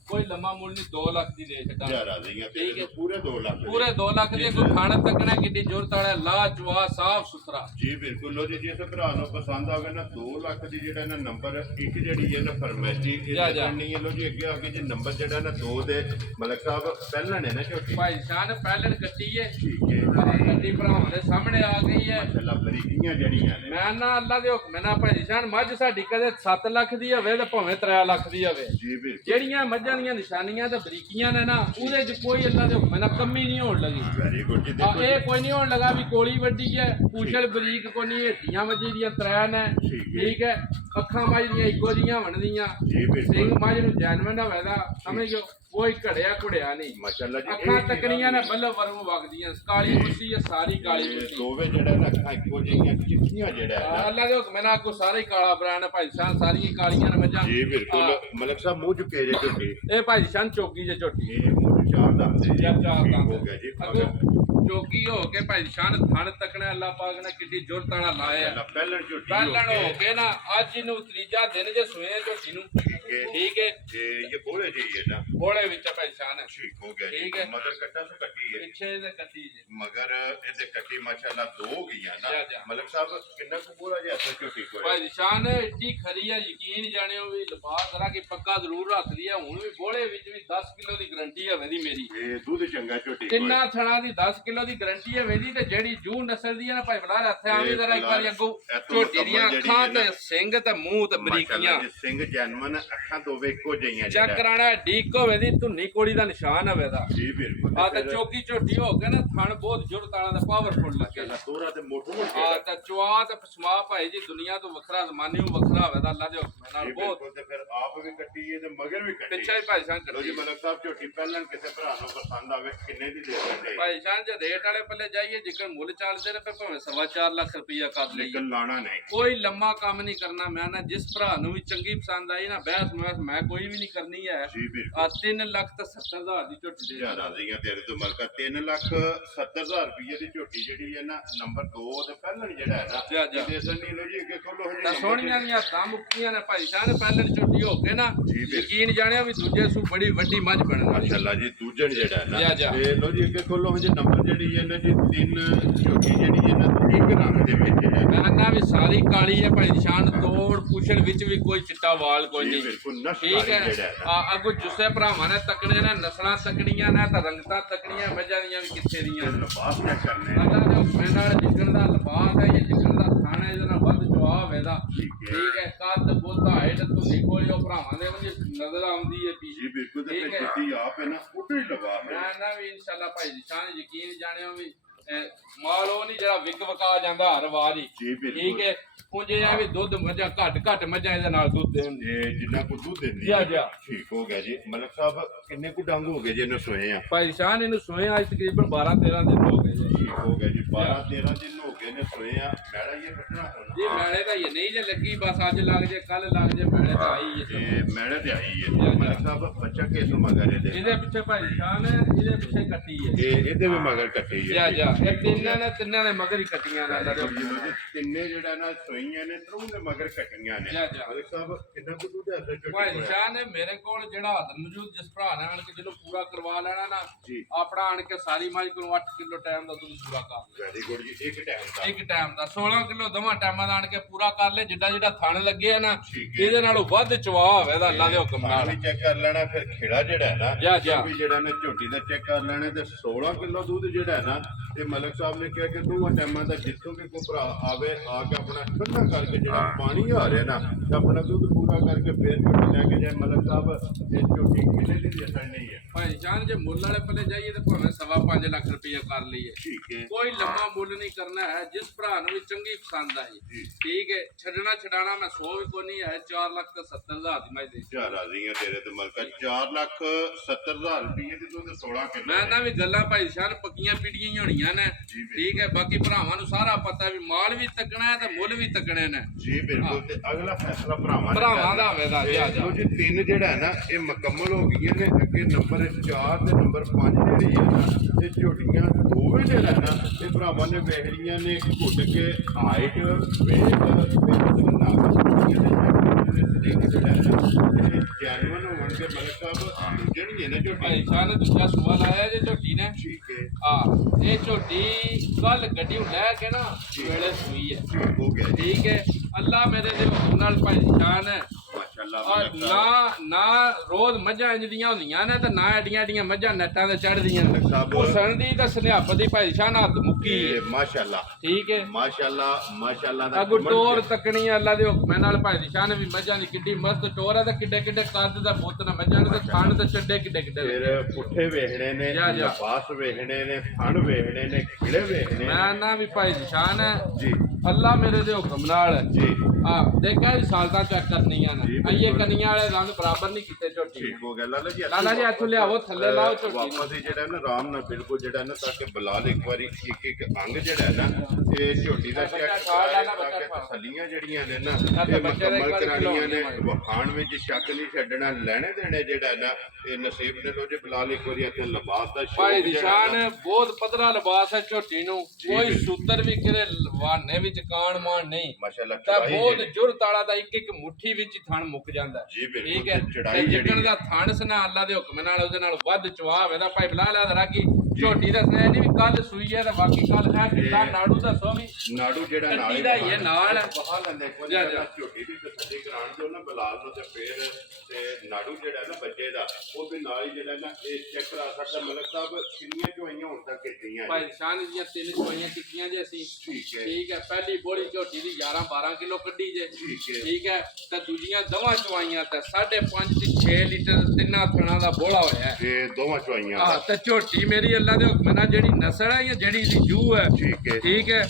ਕੋਈ ਲੰਮਾ ਮੁੱਲ ਨਹੀਂ 2 ਲੱਖ ਦੀ ਦੇ ਛੱਡਾਂ ਜਾ ਰਾਜ਼ੀਆਂ ਠੀਕ ਹੈ। ਤੇ ਪੂਰੇ 2 ਲੱਖ ਦੇ। ਪੂਰੇ 2 ਲੱਖ ਦੀ ਕੋਈ ਖਾਣਾ ਤੱਕਣਾ ਕਿੱਡੀ ਜ਼ਰੂਰਤ ਵਾਲਾ ਲਾਜਵਾ ਸਾਫ ਸੁਥਰਾ ਜੀ ਬਿਲਕੁਲ ਲੋ ਜੀ ਜਿਸ ਭਰਾ ਨੂੰ ਪਸੰਦ ਆਵੇ ਨਾ 2 ਲੱਖ ਦੀ ਜਿਹੜਾ ਨਾ ਨੰਬਰ ਇੱਕ ਜਿਹੜੀ ਹੈ ਨਾ ਫਰਮੈਸੀ ਇਹ ਜਾ, ਜਾ। ਕਰਨੀ ਹੈ ਲੋ ਜੀ ਅੱਗੇ ਆ ਕੇ ਜੀ ਨੰਬਰ ਜਿਹੜਾ ਨਾ 2 ਦੇ ਮਲਕ ਸਾਹਿਬ ਪਹਿਲਾਂ ਨੇ ਨਾ ਝੋਟੀ ਭਾਈ ਜਾਨ ਪਹਿਲਣ ਕੱਟੀ ਹੈ ਠੀਕ ਹੈ ਕੱਟੀ ਭਰਾਵਾਂ ਦੇ ਸਾਹਮਣੇ ਆ ਗਈ ਹੈ ਮਾਸ਼ਾਅੱਲਾ ਬਰੀਕੀਆਂ ਜਿਹੜੀਆਂ ਨੇ ਮੈਂ ਨਾ ਅੱਲਾ ਦੇ ਹੁਕਮ ਨਾਲ ਭਾਈ ਜਾਨ ਮੱਝ ਸਾਡੀ ਕਦੇ 7 ਲੱਖ ਦੀ ਹੋਵੇ ਤੇ ਭਾਵੇਂ 3 ਲੱਖ ਦੀ ਹੋਵੇ ਜੀ ਬਿਲਕੁਲ ਜਿਹੜੀਆਂ ਮੱਝਾਂ ਦੀਆਂ ਨਿਸ਼ਾਨੀਆਂ ਤੇ ਬਰੀਕੀਆਂ ਨੇ ਨਾ ਉਹਦੇ 'ਚ ਕੋਈ ਅੱਲਾ ਦੇ ਹੁਕਮ ਨਾਲ ਕਮੀ ਨਹੀਂ ਹੋਣ ਲੱਗੀ ਵੈਰੀ ਗੁੱਡ ਜੀ ਆ ਦੇਖੋ ਇਹ ਕੋਈ ਨਹੀਂ ਹੋਣ ਲੱਗਾ ਵੀ ਕੋਲੀ ਵੱਡੀ ਹੈ ਪੂਛਲ ਬਰੀਕ ਕੋਈ ਨਹੀਂ ਹੱਡੀਆਂ ਮੱਝੀ ਦੀਆਂ 3 ਨੇ ਠੀਕ ਹੈ। ਠੀਕ ਹੈ ਅੱਖਾਂ ਮੱਝ ਦੀਆਂ ਇੱਕੋ ਜੀਆਂ ਬਣਦੀਆਂ ਜੀ ਬਿਲਕੁਲ ਸਿੰਘ ਮੱਝ ਨੂੰ ਜੈਨਵਨ ਹੋਵੇ ਦਾ ਸਮਝੋ ਕੋਈ ਘੜਿਆ ਘੁੜਿਆ ਨਹੀਂ ਮਾਸ਼ਾਅੱਲਾ ਜੀ ਅੱਖਾਂ ਇਹ ਤੱਕਣੀਆਂ ਨੇ ਬੱਲਬ ਵਰੋਂ ਵਗਦੀਆਂ ਕਾਲੀ ਮੁੱਸੀ ਹੈ ਸਾਰੀ ਕਾਲੀ ਇਹ ਮੁੱਸੀ ਦੋਵੇਂ ਜਿਹੜਾ ਨਾ ਅੱਖਾਂ ਇੱਕੋ ਜਿਹੀਆਂ ਚਿੱਟੀਆਂ ਜਿਹੜਾ ਹੈ ਨਾ ਅੱਲਾ ਦੇ ਹੁਕਮ ਨਾਲ ਕੋ ਸਾਰੇ ਹੀ ਕਾਲਾ ਬਰਾਨ ਭਾਈ ਸਾਹਿਬ ਸਾਰੀਆਂ ਕਾਲੀਆਂ ਨੇ ਮੱਝਾਂ ਜੀ ਬਿਲਕੁਲ ਹਾਂ। ਮਲਕ ਸਾਹਿਬ ਮੂੰਹ ਚੁੱਕੇ ਜੇ ਝੋਟੀ ਇਹ ਭਾਈ ਸ਼ਾਨ ਚੌਕੀ ਜੇ ਝੋਟੀ ਇਹ ਮੂੰਹ ਚਾਰ ਦੰਦ ਦੇ ਚਾਰ ਦੰਦ। ਹੋ ਗਿਆ ਜੀ ਅੱਗੋਂ ਚੋਗੀ ਹੋ ਕੇ ਭਾਈ ਸ਼ਾਨ ਥਣ ਤੱਕਣਾ ਅੱਲਾਹ ਪਾਕ ਨੇ ਕਿੱਡੀ ਜ਼ੁਰਤ ਵਾਲਾ ਲਾਇਆ ਅੱਲਾ ਪਹਿਲਣ ਝੋਟੀ ਪਹਿਲਣ ਹੋ ਕੇ ਨਾ ਅੱਜ ਇਹਨੂੰ ਤੀਜਾ ਦਿਨ ਜੇ ਸੋਏ ਝੋਟੀ ਨੂੰ ਠੀਕ ਹੈ ये बोले जी है ना ਬੋਲੇ ਵਿੱਚ ਭਾਈ ਸ਼ਾਨ ठीक हो गया ठीक जी है। मगर कट्टा तो कट्टी है ਪਿੱਛੇ ਦੇ ਕੱਟੀ ਜੇ मगर ਇਹਦੇ ਕੱਟੀ ਮਾਸ਼ਾਅੱਲਾ ਦੋ ਹੋ ਗਈਆਂ ਨਾ ਜਾ, ਜਾ। ਮਲਕ ਸਾਹਿਬ ਕਿੰਨਾ ਕੁ ਬੋਲਾ ਜੀ ਅਸਲ ਝੋਟੀ ਕੋਲ ਭਾਈ ਸ਼ਾਨ ਏਡੀ ਖਰੀ ਆ ਯਕੀਨ ਜਾਣਿਓ ਵੀ ਲਬਾਸ ਜ਼ਰਾ ਕਿ ਪੱਕਾ ਜ਼ਰੂਰ ਰੱਖਦੀ ਆ ਹੁਣ ਵੀ ਬੋਲੇ ਵਿੱਚ ਵੀ 10 ਕਿਲੋ ਦੀ ਗਰੰਟੀ ਹੈ ਦੀ ਮੇਰੀ ਇਹ ਦੁੱਧ ਚੰਗਾ ਝੋਟੀ ਕੋਲ ਤਿੰਨਾਂ ਥਣਾ ਦੀ 10 ਕਿਲੋ ਦੀ ਗਰੰਟੀ ਹੈ ਦੀ ਤੇ ਜਿਹੜੀ ਜੂ ਨਸਲ ਦੀ ਹੈ ਨਾ ਭਾਈ ਬੜਾ ਰੱਥੇ ਆਵੇਂ ਜ਼ਰਾ ਇੱਕ ਵਾਰੀ ਅੱਗੋਂ ਝੋਟੀ ਦੀਆਂ ਅੱਖਾਂ ਤੇ ਸਿੰਘ ਤੇ ਮੂੰਹ ਤੇ ਬਰੀਕੀਆਂ ਸਿੰਘ ਜਨਮਨ ਅੱਖਾਂ ਦੋਵੇਂ ਇੱਕੋ ਜਿਹੀਆਂ ਚੈੱਕ ਕਰਾਣਾ ਡੀਕ ਹੋਵੇ ਦੀ ਧੁੰਨੀ ਕੋੜੀ ਦਾ ਨਿਸ਼ਾਨ ਹੋਵੇ ਦਾ ਜੀ ਬਿਲਕੁਲ ਆ ਤੇ ਚੌਕੀ ਝੋਟੀ ਹੋ ਕੇ ਨਾ ਥਣ ਬਹੁਤ ਜ਼ੋਰ ਤਾਲਾਂ ਦਾ ਪਾਵਰਫੁਲ ਲੱਗੇ ਤੋਰਾ ਤੇ ਮੋਟੂ ਆ ਤੇ ਚਵਾ ਤੇ ਪਸਮਾ ਭਾਈ ਜੀ ਦੁਨੀਆ ਤੋਂ ਵੱਖਰਾ ਜ਼ਮਾਨੇ ਨੂੰ ਵੱਖਰਾ ਹੋਵੇ ਦਾ ਅੱਲਾ ਦੇ ਹੁਕਮ ਨਾਲ ਬਹੁਤ ਤੇ ਫਿਰ ਆਪ ਵੀ ਕੱਟੀ ਹੈ ਤੇ ਮਗਰ ਵੀ ਕੱਟੀ ਪਿੱਛੇ ਭਾਈ ਸਾਹਿਬ ਲੋ ਜੀ ਕੱਟੀ ਮਲਕ ਸਾਹਿਬ ਝੋਟੀ ਪਹਿਲਾਂ ਕਿਸੇ ਭਰਾ ਨੂੰ ਪਸੰਦ ਆਵੇ ਕਿੰਨੇ ਦੀ ਦੇ ਸਕਦੇ ਭਾਈ ਸਾਹਿਬ ਜੇ ਰੇਟ ਵਾਲੇ ਪੱਲੇ ਜਾਈਏ ਜਿੱਕਣ ਮੁੱਲ ਚੱਲਦੇ ਨੇ ਫਿਰ ਭਾਵੇਂ 4.5 ਲੱਖ ਰੁਪਈਆ ਕਰ ਲਈਏ ਲੇਕਿਨ ਲਾਣਾ ਨਹੀਂ ਕੋਈ ਲੰਮਾ ਕੰਮ ਨਹੀਂ ਕਰਨਾ ਮੈਂ ਨਾ ਜਿਸ ਭਰਾ ਨੂੰ ਵੀ ਚੰਗੀ ਪਸੰਦ ਆਈ ਨਾ ਬਹਿਸ ਮੈਂ ਕੋਈ ਵੀ ਨਹੀਂ ਕਰਨੀ ਹੈ ਜੀ ਬਿਲਕੁਲ ਆ 3 ਲੱਖ ਤੇ 70 ਹਜ਼ਾਰ ਦੀ ਝੋਟੀ ਦੇ ਜ਼ਿਆਦਾ ਦੀਆਂ ਤੇਰੇ ਤੋਂ ਮਲਕਾ 3,70,000 ਰੁਪਏ ਦੀ ਝੋਟੀ ਜਿਹੜੀ ਹੈ ਨਾ ਨੰਬਰ 2 ਤੇ ਪਹਿਲਾਂ ਜਿਹੜਾ ਹੈ ਜਾ, ਨਾ ਜਾ। ਦੇ ਸੰਨੀ ਲੋ ਜੀ ਅੱਗੇ ਖੋਲੋ ਹਜੇ ਤਾਂ ਨੰਬਰ ਸੋਹਣੀਆਂ ਦੀਆਂ ਤਾਂ ਮੁੱਕੀਆਂ ਨੇ ਭਾਈ ਸਾਹਿਬ ਪਹਿਲੇ ਝੋਟੀ ਹੋ ਕੇ ਨਾ ਜੀ, ਬਿਲਕੁਲ। ਯਕੀਨ ਜਾਣਿਆ ਵੀ ਦੂਜੇ ਸੂ ਬੜੀ ਵੱਡੀ ਮੱਝ ਬਣਨ ਵਾਲੀ ਮਾਸ਼ਾਅੱਲਾ ਜੀ ਦੂਜਣ ਜਿਹੜਾ ਹੈ ਜਾ, ਨਾ ਜਾ। ਤੇ ਲੋ ਜੀ ਅੱਗੇ ਖੋਲੋ ਹਜੇ ਨੰਬਰ ਜਿਹੜੀ ਹੈ ਨਾ ਜੀ 3 ਝੋਟੀ ਜਿਹੜੀ ਹੈ ਨਾ ਇੱਕ ਰੰਗ ਦੇ ਵਿੱਚ ਹੈ ਮੈਂ ਨਾ ਵੀ ਸਾਰੀ ਕਾਲੀ ਹੈ ਭਾਈ ਨਿਸ਼ਾਨ ਤੋੜ ਪੁੱਛਣ ਵਿੱਚ ਵੀ ਕੋਈ ਚਿੱਟਾ ਵਾਲ ਕੋਈ ਜੀ ਨਹੀਂ ਬਿਲਕੁਲ ਨਸ਼ ਠੀਕ ਹੈ ਜਿਹੜਾ ਹੈ ਨਾ ਆ ਅੱਗੋਂ ਜੁੱਸੇ ਭਰਾਵਾਂ ਨੇ ਤਕੜੇ ਨੇ ਨਸਲਾਂ ਤਕੜੀਆਂ ਨੇ ਤਾਂ ਰੰਗਤਾਂ ਤਕੜੀਆਂ ਮੱਝਾਂ ਦੀਆਂ ਵੀ ਕਿੱਥੇ ਦੀਆਂ ਲਬਾਸ ਨਾ ਕਰਨੇ ਅੱਲਾ ਦੇ ਹੁਕਮ ਨਾਲ ਜਿੱਕਣ ਦਾ ਲਿਬਾਸ ਹੈ ਜਾਂ ਜਿੱਕਣ ਦਾ ਥਾਣਾ ਇਹਦੇ ਨਾਲ ਵੱਧ ਜਵਾਬ ਇਹਦਾ ਠੀਕ ਹੈ ਕੱਦ ਬੁੱਧ ਹਾਈਟ ਤੁਸੀਂ ਕੋਈ ਉਹ ਭਰਾਵਾਂ ਦੇ ਵਿੱਚ ਨਜ਼ਰ ਆਉਂਦੀ ਹੈ ਪੀ ਜੀ ਬਿਲਕੁਲ ਤੇ ਠੀਕ ਹੈ। ਝੋਟੀ ਆਪ ਹੈ ਨਾ ਉੱਤੇ ਹੀ ਲਬਾਸ ਹੈ ਮੈਂ ਨਾ ਵੀ ਇਨਸ਼ਾਅੱਲਾ ਭਾਈ ਨਿਸ਼ਾਨ ਯਕੀਨ ਜਾਣਿਓ ਵੀ ਮਾਲ ਉਹ ਨਹੀਂ ਜਿਹੜਾ ਵਿਕ ਵਕਾ ਜਾਂਦਾ ਹਰ ਵਾਰ ਹੀ ਜੀ ਬਿਲਕੁਲ ਠੀਕ ਹੈ ਹੁਣ ਜੇ ਆ ਵੀ ਦੁੱਧ ਮੱਝਾਂ ਘੱਟ ਮੱਝਾਂ ਇਹਦੇ ਨਾਲ ਦੁੱਧ ਦੇਣ ਇਹ ਜਿੰਨਾ ਕੁ ਦੁੱਧ ਦਿੰਦੀ ਜਾ, ਹੈ ਜਾ। ਠੀਕ ਹੋ ਗਿਆ ਜੀ ਮਲਕ ਸਾਹਿਬ ਕਿੰਨੇ ਕੁ ਡੰਗ ਹੋ ਗਏ ਜੀ ਇਹਨੂੰ ਸੋਏ ਆ ਭਾਈ ਨਿਸ਼ਾਨ ਇਹਨੂੰ ਸੋਏ ਅੱਜ ਤਕਰੀਬਨ 12-13 ਦਿਨ ਹੋ ਗਏ ਜੀ ਠੀਕ ਹੋ ਗਿਆ ਜੀ 12-13 ਦਿਨ ਹੋ ਗਏ ਨੇ ਸੋਏ ਆ ਮੈੜਾ ਇਹ ਕੱਟਣਾ ਹੁਣ ਜੀ ਮੈਲੇ ਤਾਂ ਇਹ ਨਹੀਂ ਜੇ ਲੱਗੀ ਬਸ ਅੱਜ ਲੱਗ ਜੇ ਕੱਲ ਲੱਗ ਜੇ ਮੈਲੇ ਤਾਂ ਆਈ ਹੈ ਤੇ ਮੈੜਾ ਤੇ ਆਈ ਜਾ, ਹੈ ਜਾ। ਮਲਕ ਸਾਹਿਬ ਬੱਚਾ ਕਿਸ ਨੂੰ ਮਗਰ ਇਹਦੇ ਇਹਦੇ ਪਿੱਛੇ ਭਾਈ ਨਿਸ਼ਾਨ ਇਹਦੇ ਪਿੱਛੇ ਕੱਟੀ ਹੈ ਇਹਦੇ ਵੀ ਮਗਰ ਕੱਟੀ ਹੈ ਜਾ ਇਹ ਤਿੰਨਾਂ ਨੇ ਮਗਰ ਹੀ ਕੱਟੀਆਂ ਨੇ ਅੱਲਾ ਦੇ ਹੁਕਮ ਨਾਲ। ਤਿੰਨੇ ਜਿਹੜਾ ਨਾ ਸੋਈਆਂ ਨੇ ਤਰੂ ਦੇ ਮਗਰ ਕੱਟੀਆਂ ਨੇ ਜਾ, ਜਾ। ਮਲਕ ਸਾਹਿਬ ਕਿੰਨਾ ਕੁ ਦੁੱਧ ਹੈ ਝੋਟੀ ਭਾਈ ਕੋਲ? ਨਿਸ਼ਾਨ ਹੈ ਮੇਰੇ ਕੋਲ ਜਿਹੜਾ ਹਾਜ਼ਰ ਮੌਜੂਦ ਜਿਸ ਭਰਾ ਨੇ ਆਣ ਕੇ ਜਿਹਨੂੰ ਪੂਰਾ ਕਰਵਾ ਲੈਣਾ ਨਾ ਜੀ ਆਪਣਾ ਆਣ ਕੇ ਸਾਰੀ ਮੱਝ ਕੋਲ 8 ਕਿਲੋ ਟਾਈਮ ਦਾ ਦੁੱਧ ਪੂਰਾ ਕਰ ਲੈ ਵੈਰੀ ਗੁੱਡ ਜੀ ਇੱਕ ਟਾਈਮ ਦਾ ਇੱਕ ਟਾਈਮ ਦਾ 16 ਕਿਲੋ ਦੋਵਾਂ ਟਾਈਮਾਂ ਦਾ ਆਣ ਕੇ ਪੂਰਾ ਕਰ ਲੈ ਜਿੱਡਾ ਥਣ ਲੱਗੇ ਆ ਨਾ ਠੀਕ ਹੈ। ਇਹਦੇ ਨਾਲੋਂ ਵੱਧ ਚਵਾ ਹੋਵੇ ਦਾ ਅੱਲਾ ਦੇ ਹੁਕਮ ਨਾਲ ਵੀ ਚੈੱਕ ਕਰ ਲੈਣਾ ਫਿਰ ਖੇੜਾ ਜਿਹੜਾ ਹੈ ਨਾ ਜਾ, ਜਾ। ਉਹ ਵੀ ਜਿਹੜਾ ਨੇ ਝੋਟੀ ਦਾ ਚੈੱਕ ਕਰ ਲੈਣਾ ਤੇ 16 ਕਿਲੋ ਦੁੱਧ ਜਿਹੜਾ ਹੈ ਨਾ ਤੇ ਮਲਕ ਸਾਹਿਬ ਨੇ ਕਿਹਾ ਕਿ ਦੋਵਾਂ ਟਾਈਮਾਂ ਦਾ ਜਿੱਥੋਂ ਕਿ ਕੋਈ ਭਰਾ ਆਵੇ ਆ ਕੇ ਆਪਣਾ ਠੰਡਾ ਕਰਕੇ ਜਿਹੜਾ ਪਾਣੀ ਆ ਰਿਹਾ ਨਾ ਤੇ ਆਪਣਾ ਦੁੱਧ ਪੂਰਾ ਕਰਕੇ ਫੇਰ ਝੋਟੀ ਲੈ ਕੇ ਜਾਏ ਮਲਕ ਸਾਹਿਬ ਇਹ ਝੋਟੀ ਕਿੰਨੇ ਦੀ ਨਹੀਂ ਹੈ ਭਾਈ ਜਾਨ ਜੇ ਮੁੱਲ ਵਾਲੇ ਪੱਲੇ ਜਾਈਏ ਤੇ ਭਾਵੇਂ 5.5 ਲੱਖ ਰੁਪਇਆ ਕਰ ਲਈਏ ਠੀਕ ਹੈ ਕੋਈ ਲੰਮਾ ਮੁੱਲ ਨਹੀਂ ਕਰਨਾ ਹੈ ਜਿਸ ਭਰਾ ਨੂੰ ਵੀ ਚੰਗੀ ਪਸੰਦ ਆਈ ਜੀ। ਠੀਕ ਹੈ ਛੱਡਣਾ ਛਡਾਣਾ ਮੈਂ 100 ਵੀ ਕੋਈ ਨਹੀਂ ਹੈ 4 ਲੱਖ ਤੇ 70 ਹਜ਼ਾਰ ਦੀ ਮੈਂ ਦੇ ਚਾਰ ਰਾਜ਼ੀਆਂ ਤੇਰੇ ਤੇ ਮਲਕਾ 4,70,000 ਰੁਪਏ ਦੀ ਦੁੱਧ 16 ਕਿਲੋ ਮੈਂ ਨਾ ਵੀ ਗੱਲਾਂ ਭਾਈ ਸ਼ਾਨ ਪੱਕੀਆਂ ਪੀੜੀਆਂ ਹੀ ਹੋਣੀਆਂ ਨੇ ਜੀ ਬਿਲਕੁਲ। ਠੀਕ ਹੈ ਬਾਕੀ ਭਰਾਵਾਂ ਨੂੰ ਸਾਰਾ ਪਤਾ ਵੀ ਮਾਲ ਵੀ ਤੱਕਣਾ ਹੈ ਤੇ ਮੁੱਲ ਵੀ ਤੱਕਣੇ ਨੇ ਜੀ ਬਿਲਕੁਲ ਤੇ ਅਗਲਾ ਫੈਸਲਾ ਭਰਾਵਾਂ ਨੇ ਭਰਾਵਾਂ ਕਰਨਾ। ਦਾ ਹੋਵੇਗਾ ਜਾ ਜਾ ਲੋ ਜੀ ਤਿੰਨ ਜਿਹੜਾ ਹੈ ਨਾ ਇਹ ਮੁਕੰਮਲ ਹੋ ਗਈਆਂ ਨੇ ਅੱਗੇ ਨੰਬਰ 4 ਤੇ ਨੰਬਰ 5 ਜਿਹੜੀ ਹੈ ਨਾ ਇਹ ਝੋਟੀਆਂ ਦੋਵੇਂ ਜਿਹੜਾ ਹੈ ਨਾ ਇਹ ਭਰਾਵਾਂ ਨੇ ਵੇਖ ਲਈਆਂ ਨੇ ਘੁੱਟ ਕੇ ਹਾਈਟ ਵੇਟ ਤੇ ਜੈਨੂਨ ਹੋਣਗੇ ਮਲਕ ਸਾਹਿਬ ਜਿਹੜੀਆਂ ਨੇ ਝੋਟੀ ਭਾਈ ਸ਼ਾਨ ਦੂਜਾ ਸਵਾਲ ਆਇਆ ਜੇ ਝੋਟੀ ਨੇ ਠੀਕ ਹੈ ਆ ਇਹ ਝੋਟੀ ਕੱਲ ਗੱਡੀ ਨੂੰ ਲੈ ਕੇ ਨਾ ਵੇਲੇ ਸੂਈ ਹੈ ਠੀਕ ਹੋ ਗਿਆ ਜੀ ਠੀਕ ਹੈ ਅੱਲਾ ਮੇਰੇ ਦੇ ਹੁਕਮ ਨਾਲ ਭਾਈ ਸ਼ਾਨ ਹੈ ਮਾਸ਼ਾਅੱਲਾ ਔਰ ਮਲਕ ਸਾਹਿਬ ਨਾ ਰੋਜ਼ ਮੱਝਾਂ ਇੰਜਦੀਆਂ ਹੁੰਦੀਆਂ ਨੇ ਤੇ ਨਾ ਐਡੀਆਂ ਮੱਝਾਂ ਨੱਟਾਂ ਤੇ ਚੜਦੀਆਂ ਨੇ ਸਾਹਿਬ ਉਹ ਸੰਦੀ ਤਾਂ ਸਨਿਆਪ ਦੀ ਭਾਈ ਸ਼ਾਨ ਹੱਥ ਮੁੱਕੀ ਹੈ ਇਹ ਮਾਸ਼ਾਅੱਲਾ ਠੀਕ ਹੈ ਮਾਸ਼ਾਅੱਲਾ ਦਾ ਅਗੂ ਕਮਲ ਟੋਰ ਤੱਕਣੀ ਹੈ ਅੱਲਾ ਦੇ ਹੁਕਮ ਨਾਲ ਭਾਈ ਸ਼ਾਨ ਵੀ ਮੱਝਾਂ ਦੀ ਕਿੱਡੀ ਮਸਤ ਟੋਰ ਹੈ ਤੇ ਕਿੱਡੇ ਕੱਦ ਦਾ ਬੁੱਤ ਨਾ ਮੱਝਾਂ ਦੇ ਖਾਣ ਤੇ ਚੱਡੇ ਕਿੱਡੇ ਫਿਰ ਪੁੱਠੇ ਵੇਖਣੇ ਨੇ ਜਾ, ਜਾ। ਲਿਬਾਸ ਵੇਖਣੇ ਨੇ ਫਣ ਵੇਖਣੇ ਨੇ ਖਿਲੇ ਵੇਖਣੇ ਨੇ ਮੈਂ ਨਾ ਵੀ ਭਾਈ ਸ਼ਾਨ ਹੈ ਜੀ ਅੱਲਾ ਮੇਰੇ ਦੇ ਹੁਕਮ ਨਾਲ ਜੀ ਦੇਖਿਆ ਜੀ ਸਾਲਤਾ ਚੈੱਕ ਕਰਨੀਆਂ ਨੇ ਇਹ ਕੰਨੀਆਂ ਵਾਲੇ ਰੰਗ ਬਰਾਬਰ ਨਹੀਂ ਕੀਤੇ ਝੋਟੀ ਠੀਕ ਹੋ ਗਿਆ ਲਾਲਾ ਜੀ ਇੱਥੋਂ ਲਿਆਵੋ ਥੱਲੇ ਲਾਓ ਝੋਟੀ ਵਾਪਸ ਹੀ ਜਿਹੜਾ ਨਾ ਆਰਾਮ ਨਾਲ ਬਿਲਕੁਲ ਜਿਹੜਾ ਨਾ ਤਾਂ ਕਿ ਬਲਾਲ ਇੱਕ ਵਾਰੀ ਇੱਕ ਅੰਗ ਜਿਹੜਾ ਹੈ ਨਾ ਇਹ ਝੋਟੀ ਦਾ ਚੈੱਕ ਕਰਾਇਆ ਤਾਂ ਕਿ ਤਸੱਲੀਆਂ ਜਿਹੜੀਆਂ ਨੇ ਨਾ ਇਹ ਮੁਕੰਮਲ ਕਰਾਉਣੀਆਂ ਨੇ ਵਖਾਣ ਵਿੱਚ ਸ਼ੱਕ ਨਹੀਂ ਛੱਡਣਾ ਲੈਣੇ ਦੇਣੇ ਜਿਹੜਾ ਨਾ ਇਹ ਨਸੀਬ ਨੇ ਲੋ ਜੇ ਬਲਾਲ ਇੱਕ ਵਾਰੀ ਇੱਥੇ ਲਿਬਾਸ ਦਾ ਭਾਈ ਨਿਸ਼ਾਨ ਬਹੁਤ ਪਤਲਾ ਲਿਬਾਸ ਹੈ ਝੋਟੀ ਨੂੰ ਕੋਈ ਸੂਤਰ ਵੀ ਕਿਰੇ ਵਾਹਨੇ ਵਿੱਚ ਕਾਣ ਮਾਣ ਨਹੀਂ ਮਾਸ਼ਾਅੱਲਾ ਤਾਂ ਬਹੁਤ ਜੁਰਤ ਵਾਲਾ ਦਾ ਇੱਕ ਮੁੱਠੀ ਵਿੱਚ ਥਣ ਮੁੱਕ ਜਾਂਦਾ ਠੀਕ ਹੈ ਤੇ ਜਿੱਕਣ ਦਾ ਥਣ ਸਨਾ ਅੱਲਾ ਦੇ ਹੁਕਮ ਨਾਲ ਉਹਦੇ ਨਾਲ ਵੱਧ ਚਵਾ ਹੋਵੇ ਤਾਂ ਭਾਈ ਬਲਾਲ ਆ ਰਾਗੀ ਝੋਟੀ ਦਾ ਸੁਣਿਆ ਨਹੀਂ ਵੀ ਕੱਲ ਸੂਈ ਹੈ ਤੇ ਬਾਕੀ ਕੱਲ ਹੈ ਕਿੱਦਾਂ ਨਾੜੂ ਦੱਸੋ ਵੀ ਨਾੜੂ ਜਿਹੜਾ ਨਾਲ ਦਾ ਹੀ ਹੈ ਨਾਲ ਬਹਾ ਲੈਂਦੇ ਝੋਟੀ ਦੀ ਤਸੱਲੀ ਕਰਾਉਣ ਤੋਂ ਨਾ ਬਲਾਲ ਨੂੰ ਤੇ ਫੇਰ ਤੇ ਨਾੜੂ ਜਿਹੜਾ ਨਾ ਬੱਚੇ ਦਾ ਉਹ ਵੀ ਨਾਲ ਹੀ ਜਿਹੜਾ ਨਾ ਇਹ ਚੈੱਕ ਕਰਾ ਸਕਦਾ ਮਲਕ ਸਾਹਿਬ ਕਿੰਨੀਆਂ ਚੋਈਆਂ ਹੁਣ ਤੱਕ ਕੀਤੀਆਂ ਭਾਈ ਨਿਸ਼ਾਨ ਦੀਆਂ 3 ਚੋਈਆਂ ਕੀਤੀਆਂ ਜੇ ਅਸੀਂ ਠੀਕ ਹੈ ਪਹਿਲੀ ਬੋਲੀ ਝੋਟੀ ਦੀ 11-12 ਕਿਲੋ ਕੱਢੀ ਜੇ ਠੀਕ ਹੈ ਤੇ ਦੂਜੀਆਂ ਦੋਵਾਂ ਚਵਾਈਆਂ ਤੇ 5.5 ਤੇ 6 ਲੀਟਰ ਤਿੰਨਾਂ ਥਣਾ ਦਾ ਬੋਲਾ ਹੋਇਆ ਇਹ ਦੋਵਾਂ ਚਵਾਈਆਂ ਤੇ ਝੋਟੀ ਮੇਰੀ ਅੱਲਾ ਦੇ ਹੁਕਮ ਨਾਲ ਜਿਹੜੀ ਨਸਲ ਹੈ ਜਾਂ ਜਿਹੜੀ ਦੀ ਜੂ ਹੈ ਠੀਕ ਹੈ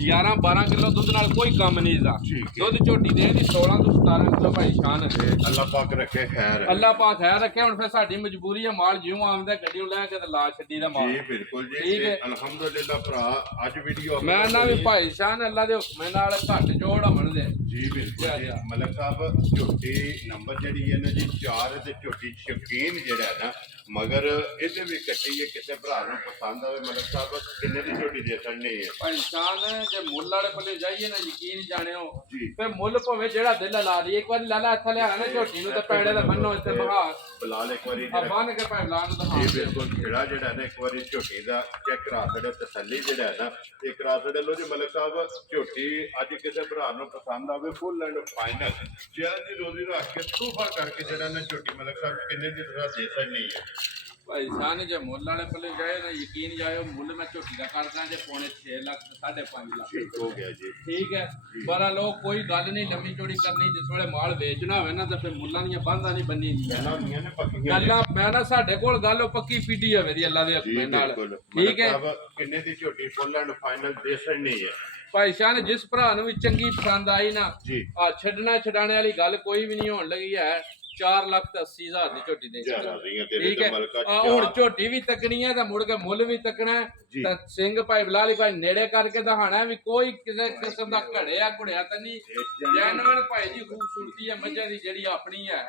11-12 ਕਿਲੋ ਦੁੱਧ ਨਾਲ ਕੋਈ ਕੰਮ ਨਹੀਂ ਦਾ ਦੁੱਧ ਝੋਟੀ ਦੇ ਦੀ 16 ਤੋਂ 17 ਕਿਲੋ ਭਾਈ ਸ਼ਾਨ ਹੈ ਅੱਲਾਹ ਪਾਕ ਰੱਖੇ ਖੈਰ ਅੱਲਾਹ ਪਾਕ ਖੈਰ ਰੱਖੇ ਹੁਣ ਫਿਰ ਸਾਡੀ ਮਜਬੂਰੀ ਹੈ ਮਾਲ ਜਿਉਂ ਆਉਂਦਾ ਗੱਡੀ ਨੂੰ ਲੈ ਕੇ ਤੇ ਲਾ ਛੱਡੀ ਦਾ ਮਾਲ ਜੀ ਬਿਲਕੁਲ ਜੀ ਤੇ ਅਲਹਮਦੁਲਿਲਾ ਭਰਾ ਅੱਜ ਵੀਡੀਓ ਮੈਂ ਨਾ ਵੀ ਭਾਈ ਸ਼ਾਨ ਅੱਲਾਹ ਦੇ ਹੁਕਮ ਨਾਲ ਘੱਟ ਜੋੜ ਹਮਣ ਦੇ ਜੀ ਬਿਲਕੁਲ ਜੀ ਮਲਕ ਸਾਹਿਬ ਝੋਟੀ ਨੰਬਰ ਜਿਹੜੀ ਹੈ ਨਾ ਜੀ 4 ਤੇ ਝੋਟੀ ਸ਼ੌਕੀਨ ਜਿਹੜਾ ਹੈ ਨਾ ਮਗਰ ਇਹਦੇ ਵੀ ਕੱਟੀ ਹੈ ਕਿਸੇ ਭਰਾ ਨੂੰ ਪਸੰਦ ਆਵੇ ਮਲਕ ਸਾਹਿਬ ਕਿੰਨੇ ਦੀ ਝੋਟੀ ਦੇ ਸਕਣੀ ਹੈ ਭਾਈ ਸ਼ਾਨ ਜੇ ਮੁੱਲ ਵਾਲੇ ਪੱਲੇ ਜਾਈਏ ਨਾ ਯਕੀਨ ਜਾਣਿਓ ਫਿਰ ਮੁੱਲ ਭਾਵੇਂ ਜਿਹੜਾ ਦਿਲ ਲਾ ਦੀ ਇੱਕ ਵਾਰੀ ਲਾਲਾ ਹੱਥ ਲਿਆ ਨਾ ਝੋਟੀ ਨੂੰ ਤੇ ਪੈੜੇ ਦਾ ਬੰਨੋ ਇੱਥੇ ਬਹਾ ਬਲਾਲ ਇੱਕ ਵਾਰੀ ਬੰਨ ਕੇ ਭਾਈ ਬਲਾਲ ਨੂੰ ਦਿਖਾ ਜੀ ਬਿਲਕੁਲ ਜਿਹੜਾ ਨਾ ਇੱਕ ਵਾਰੀ ਝੋਟੀ ਦਾ ਚੈੱਕ ਕਰਾ ਸਕਦੇ ਤਸੱਲੀ ਜਿਹੜਾ ਨਾ ਇਹ ਕਰਾ ਸਕਦੇ ਲੋ ਜੀ ਮਲਕ ਸਾਹਿਬ ਝੋਟੀ ਅੱਜ ਕਿਸੇ ਭਰਾ ਨੂੰ ਪਸੰਦ ਆਵੇ ਫੁੱਲ ਐਂਡ ਫਾਈਨਲ ਜੈਲ ਦੀ ਰੋਜ਼ੀ ਰੱਖ ਕੇ ਤੋਹਫਾ ਕਰਕੇ ਜਿਹੜਾ ਨਾ ਝੋਟੀ ਮਲਕ ਸਾਹਿਬ ਕਿੰਨੇ ਦੀ ਤਰ੍ਹਾਂ ਦੇ ਸਕਣੀ ਹੈ ਭਾਈ ਸਾਨ ਜੇ ਮੁੱਲ ਵਾਲੇ ਪੱਲੇ ਜਾਏ ਨਾ ਯਕੀਨ ਜਾਇਓ ਮੁੱਲ ਮੈਂ ਝੋਟੀ ਦਾ ਕਰਦਾ ਜੇ ਪੌਣੇ 6 ਲੱਖ 5.5 ਲੱਖ ਠੀਕ ਹੋ ਗਿਆ ਜੀ ਠੀਕ ਹੈ ਪਰ ਲੋਕ ਕੋਈ ਗੱਲ ਨਹੀਂ ਲੰਮੀ ਚੌੜੀ ਕਰਨੀ ਜਿਸ ਵੇਲੇ ਮਾਲ ਵੇਚਣਾ ਹੋਵੇ ਨਾ ਤਾਂ ਫਿਰ ਮੁੱਲਾਂ ਦੀਆਂ ਬੰਦਾਂ ਨਹੀਂ ਬੰਨੀ ਗੱਲਾਂ ਮੈਂ ਨਾ ਸਾਡੇ ਕੋਲ ਗੱਲ ਉਹ ਪੱਕੀ ਪੀਡੀ ਹੋਵੇ ਦੀ ਅੱਲਾ ਦੇ ਹੁਕਮ ਨਾਲ ਠੀਕ ਹੈ ਕਿੰਨੇ ਦੀ ਝੋਟੀ ਫੁੱਲ ਐਂਡ ਫਾਈਨਲ ਦੇ ਸਕਣੀ ਹੈ ਭਾਈ ਸ਼ਾਨ ਜਿਸ ਭਰਾ ਨੂੰ ਵੀ ਚੰਗੀ ਪਸੰਦ ਆਈ ਨਾ ਆ ਛੱਡਣਾ ਛਡਾਣੇ ਵਾਲੀ ਗੱਲ ਕੋਈ ਵੀ ਨਹੀਂ ਹੋਣ ਲੱਗੀ ਹੈ 4,80,000 ਦੀ ਝੋਟੀ ਦੇ ਠੀਕ ਹੈ ਹੁਣ ਝੋਟੀ ਵੀ ਤੱਕਣੀ ਹੈ ਤਾਂ ਮੁੜ ਕੇ ਮੁੱਲ ਵੀ ਤੱਕਣਾ ਤਾਂ ਸਿੰਘ ਭਾਈ ਬਲਾਲੀ ਭਾਈ ਨੇੜੇ ਕਰਕੇ ਦਿਖਾਣਾ ਵੀ ਕੋਈ ਕਿਸੇ ਕਿਸਮ ਦਾ ਘੜਿਆ ਘੁੜਿਆ ਤਾਂ ਨਹੀਂ ਜੈਨੂਇਨ ਭਾਈ ਜੀ ਖੂਬਸੂਰਤੀ ਹੈ ਮੱਝਾਂ ਦੀ ਜਿਹੜੀ ਆਪਣੀ ਹੈ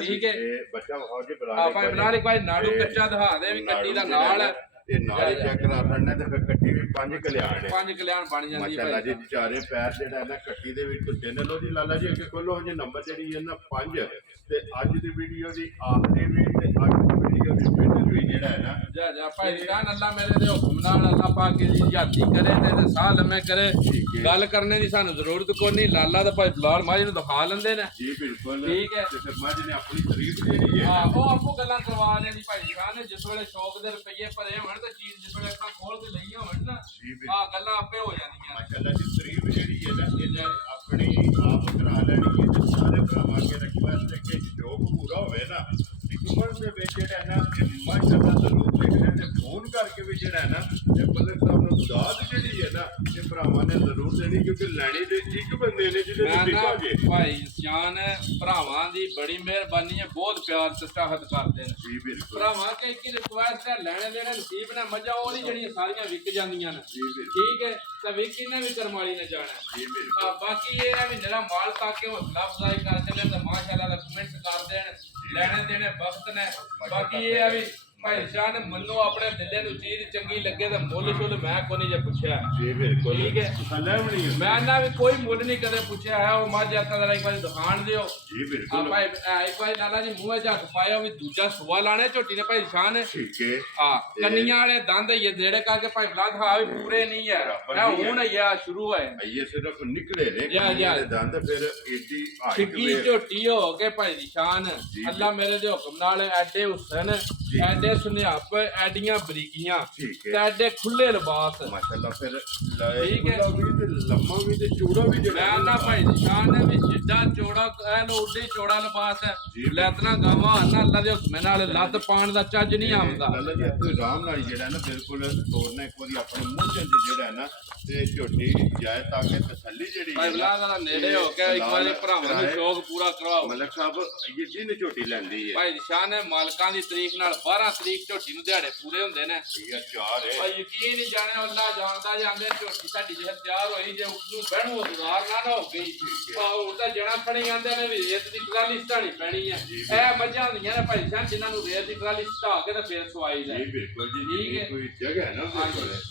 ਠੀਕ ਹੈ ਬੱਚਾ ਹੋ ਜੀ ਭਾਈ ਬਲਾਲੀ ਭਾਈ ਨਾੜੂ ਕੱਚਾ ਦਿਖਾ ਦੇ ਵੀ ਕੱਟੀ ਦਾ ਨਾਲ ਹੈ ਇਹ ਨਾਲ ਚੈੱਕ ਕਰਾ ਲੈਣਾ ਤੇ ਫਿਰ ਕੱਟੀ ਵੀ 5 ਕਲਿਆਣ ਹੈ 5 ਕਲਿਆਣ ਬਣ ਜਾਂਦੀ ਹੈ ਮਾਸ਼ਾਅੱਲਾ ਜੀ ਚਾਰੇ ਪੈਰ ਜਿਹੜਾ ਨਾ ਕੱਟੀ ਦੇ ਵਿੱਚ ਤਿੰਨ ਲੋ ਜੀ ਲਾਲਾ ਜੀ ਅੱਗੇ ਖੋਲੋ ਜੇ ਨੰਬਰ ਜਿਹੜੀ ਹੈ ਨਾ 5 ਤੇ ਅੱਜ ਦੀ ਵੀਡੀਓ ਦੀ ਆਖਰੀ ਵੀ ਤੇ ਅੱਜ ਦੀ ਵੀਡੀਓ ਦੀ ਪਹਿਲੀ ਵੀ ਜਿਹੜਾ ਹੈ ਨਾ ਜਾ ਭਾਈ ਜਾਨ ਅੱਲਾ ਮੇਰੇ ਦੇ ਹੁਕਮ ਨਾਲ ਅੱਲਾ ਪਾਕ ਦੀ ਯਾਦੀ ਕਰੇ ਤੇ ਸਾਹ ਲੰਮੇ ਕਰੇ ਗੱਲ ਕਰਨੇ ਦੀ ਸਾਨੂੰ ਜ਼ਰੂਰਤ ਕੋਈ ਨਹੀਂ ਲਾਲਾ ਦਾ ਭਾਈ ਬਲਾਲ ਮਾਝ ਨੂੰ ਦਿਖਾ ਲੈਂਦੇ ਨੇ ਜੀ ਬਿਲਕੁਲ ਠੀਕ ਹੈ ਤੇ ਫਿਰ ਮਾਝ ਨੇ ਆਪਣੀ ਤਾਰੀਫ ਜਿਹੜੀ ਹੈ ਹਾਂ ਉਹ ਆਪੋ ਗੱਲਾਂ ਕਰਵਾ ਲੈਂਦੀ ਭਾਈ ਜਾਨ ਜਿਸ ਵੇਲੇ ਸ਼ੌਕ ਦੇ ਰੁਪਈਏ ਭਰੇ ਹੋਣ ਤਾਂ ਚੀਜ਼ ਜਿਸ ਵੇਲੇ ਆਪਾਂ ਖੋਲ ਕੇ ਲਈਆਂ ਹੋਣ ਨਾ ਆ ਗੱਲਾਂ ਆਪੇ ਹੋ ਜਾਂਦੀਆਂ ਮਾਸ਼ਾਅੱਲਾ ਜੀ ਤਾਰੀਫ ਜਿਹੜੀ ਹੈ ਨਾ ਇਹ ਆਪਣੀ ਆਪ ਕਰਾ ਲੈਣੀ ਹੈ ਤੇ ਸਾਰੇ ਭਰਾਵਾਂ ਕੇ ਰਿਕਵੈਸਟ ਹੈ ਕਿ ਸ਼ੌਕ ਪੂਰਾ ਹੋਵੇ ਨਾ ਉਮਰ ਦੇ ਵਿੱਚ ਜਿਹੜਾ ਨਾ ਮਾਸ਼ਾਅੱਲਾ ਜ਼ਰੂਰ ਦੇਖਣਾ ਤੇ ਫੋਨ ਕਰਕੇ ਵੀ ਜਿਹੜਾ ਨਾ ਇਹ ਮਲਕ ਸਾਹਿਬ ਨੂੰ ਦਾਦ ਜਿਹੜੀ ਹੈ ਨਾ ਇਹ ਭਰਾਵਾਂ ਨੇ ਜ਼ਰੂਰ ਦੇਣੀ ਕਿਉਂਕਿ ਲੈਣੀ ਤੇ ਇੱਕ ਬੰਦੇ ਨੇ ਜਿਹਦੇ ਨੂੰ ਵਿਕਾ ਜੇ ਭਾਈ ਜਾਨ ਭਰਾਵਾਂ ਦੀ ਬੜੀ ਮਿਹਰਬਾਨੀ ਹੈ ਬਹੁਤ ਪਿਆਰ ਤੇ ਚਾਹਤ ਕਰਦੇ ਨੇ ਜੀ ਬਿਲਕੁਲ ਭਰਾਵਾਂ ਕੇ ਇੱਕ ਰਿਕੁਐਸਟ ਹੈ ਲੈਣੇ ਦੇਣੇ ਨਸੀਬ ਨਾਲ ਮੱਝਾਂ ਉਹ ਨਹੀਂ ਜਿਹੜੀਆਂ ਸਾਰੀਆਂ ਵਿਕ ਜਾਂਦੀਆਂ ਨੇ ਠੀਕ ਹੈ ਤਾਂ ਵਿਕ ਇਹਨਾਂ ਵੀ ਕਰਮਾਲੀ ਨੇ ਜਾਣਾ ਜੀ ਬਿਲਕੁਲ ਬਾਕੀ ਇਹ ਹੈ ਵੀ ਜਿਹੜਾ ਮਾਲ ਤਾਂ ਕਿ ਹੌਸਲਾ ਅਫਜ਼ਾਈ ਕਰ ਚੱਲੇ ਤਾਂ ਮਾਸ਼ਾਅੱਲਾ ਦਾ ਕਮੈਂਟ ਕਰ ਦੇਣ ਲੈਣੇ ਦੇਣੇ ਵਕਤ ਨੇ ਬਾਕੀ ਇਹ ਹੈ ਵੀ ਭਾਈ ਜਾਨ ਮੈਨੂੰ ਆਪਣੇ ਦਿਲੇ ਨੂੰ ਚੀਜ਼ ਚੰਗੀ ਲੱਗੇ ਤਾਂ ਮੁੱਲ ਸ਼ੁੱਲ ਮੈਂ ਕੋਈ ਨਹੀਂ ਜੇ ਪੁੱਛਿਆ ਜੀ ਬਿਲਕੁਲ ਠੀਕ ਹੈ ਮੈਂ ਨਾ ਵੀ ਕੋਈ ਮੁੱਲ ਨਹੀਂ ਕਦੇ ਪੁੱਛਿਆ ਹੈ ਉਹ ਮੱਝ ਆਤਾ ਦਾ ਇੱਕ ਵਾਰੀ ਦਿਖਾਣ ਦਿਓ ਜੀ ਬਿਲਕੁਲ ਭਾਈ ਇੱਕ ਵਾਰੀ ਲਾਲਾ ਜੀ ਮੂੰਹ 'ਚ ਹੱਥ ਪਾਇਆ ਵੀ ਦੂਜਾ ਸੂਆ ਲਾਣੇ ਝੋਟੀ ਨੇ ਭਾਈ ਸ਼ਾਨ ਠੀਕ ਹੈ ਕੰਨੀਆਂ ਵਾਲੇ ਦੰਦ ਹੀ ਜਿਹੜੇ ਕਰਕੇ ਭਾਈ ਬਲਾਦ ਹਾਂ ਵੀ ਪੂਰੇ ਨਹੀਂ ਹੈ ਇਹ ਹੁਣ ਹੀ ਆ ਸ਼ੁਰੂ ਹੋਏ ਇਹ ਸਿਰਫ ਨਿਕਲੇ ਨੇ ਕੰਨੀਆਂ ਦੇ ਦੰਦ ਫਿਰ ਏਡੀ ਠਿੱਗੀ ਝੋਟੀ ਹੋ ਕੇ ਭਾਈ ਦੀ ਸ਼ਾਨ ਅੱਲਾ ਮੇਰੇ ਦੇ ਹੁਕਮ ਨਾਲ ਐਡੇ ਹੁਸਨ ਐਡੇ ਫੇਸ ਨਿਆਪ ਐਡੀਆਂ ਬਰੀਕੀਆਂ ਠੀਕ ਤੇ ਐਡੇ ਖੁੱਲੇ ਲਿਬਾਸ ਮਾਸ਼ਾਅੱਲਾ ਫਿਰ ਠੀਕ ਹੈ। ਵੀ ਤੇ ਲੰਮਾ ਵੀ ਤੇ ਚੌੜਾ ਵੀ ਮੈਂ ਨਾ ਭਾਈ ਨਿਸ਼ਾਨ ਨੇ ਵੀ ਜਿੱਦਾਂ ਚੌੜਾ ਐਨ ਉੱਡੇ ਚੌੜਾ ਲਿਬਾਸ ਹੈ ਲੈਤਨਾ ਗਾਵਾਂ ਨਾ ਅੱਲਾ ਦੇ ਹੁਕਮ ਨਾਲ ਲੱਤ ਪਾਣ ਦਾ ਚੱਜ ਨਹੀਂ ਆਉਂਦਾ ਲਾਲਾ ਜੀ ਕੋਈ ਆਰਾਮ ਨਾਲ ਜਿਹੜਾ ਨਾ ਬਿਲਕੁਲ ਤੋੜਨਾ ਇੱਕ ਵਾਰੀ ਆਪਣੇ ਮੂੰਹ ਚ ਜਿਹੜਾ ਨਾ ਤੇ ਝੋਟੀ ਜਾਏ ਤਾਂ ਕਿ ਤਸੱਲੀ ਜਿਹੜੀ ਭਾਈ ਬਲਾ ਦਾ ਨੇੜੇ ਹੋ ਕੇ ਇੱਕ ਵਾਰੀ ਭਰਾਵਾਂ ਨੂੰ ਸ਼ੌਕ ਪੂਰਾ ਕਰਵਾਓ ਮਲਕ ਸਾਹਿਬ ਇਹ ਜਿਹਨੇ ਝੋਟੀ ਲੈਂਦੀ ਹੈ ਭਾਈ ਨਿਸ਼ਾਨ ਨੇ ਮਾਲਕਾਂ ਦੀ ਤਰੀਕ ਨਾਲ 12 ਤਰੀਕ ਝੋਟੀ ਨੂੰ ਦਿਹਾੜੇ ਪੂਰੇ ਹੁੰਦੇ ਨੇ ਇਹ ਚਾਰ ਹੈ ਭਾਈ ਯਕੀਨ ਨਹੀਂ ਜਾਣੇ ਅੱਲਾ ਜਾਣਦਾ ਜਾਂਦੇ ਝੋਟੀ ਸਾਡੀ ਜੇ ਤਿਆਰ ਹੋਈ ਜੇ ਉਸਨੂੰ ਬਹਿਣੂ ਉਦਾਰ ਨਾ ਹੋ ਗਈ ਉਹ ਤਾਂ ਜਣਾ ਖੜੇ ਜਾਂਦੇ ਨੇ ਵੀ ਰੇਤ ਦੀ ਟਰਾਲੀ ਸਟਾਣੀ ਪੈਣੀ ਹੈ ਇਹ ਮੱਝਾਂ ਹੁੰਦੀਆਂ ਨੇ ਭਾਈ ਸਾਹਿਬ ਜਿਨ੍ਹਾਂ ਨੂੰ ਰੇਤ ਦੀ ਟਰਾਲੀ ਸਟਾ ਕੇ ਤੇ ਫੇਰ ਸਵਾਈ ਦਾ ਜੀ ਬਿਲਕੁਲ ਜੀ ਠੀਕ ਹੈ। ਕੋਈ ਜਗ੍ਹਾ ਹੈ ਨਾ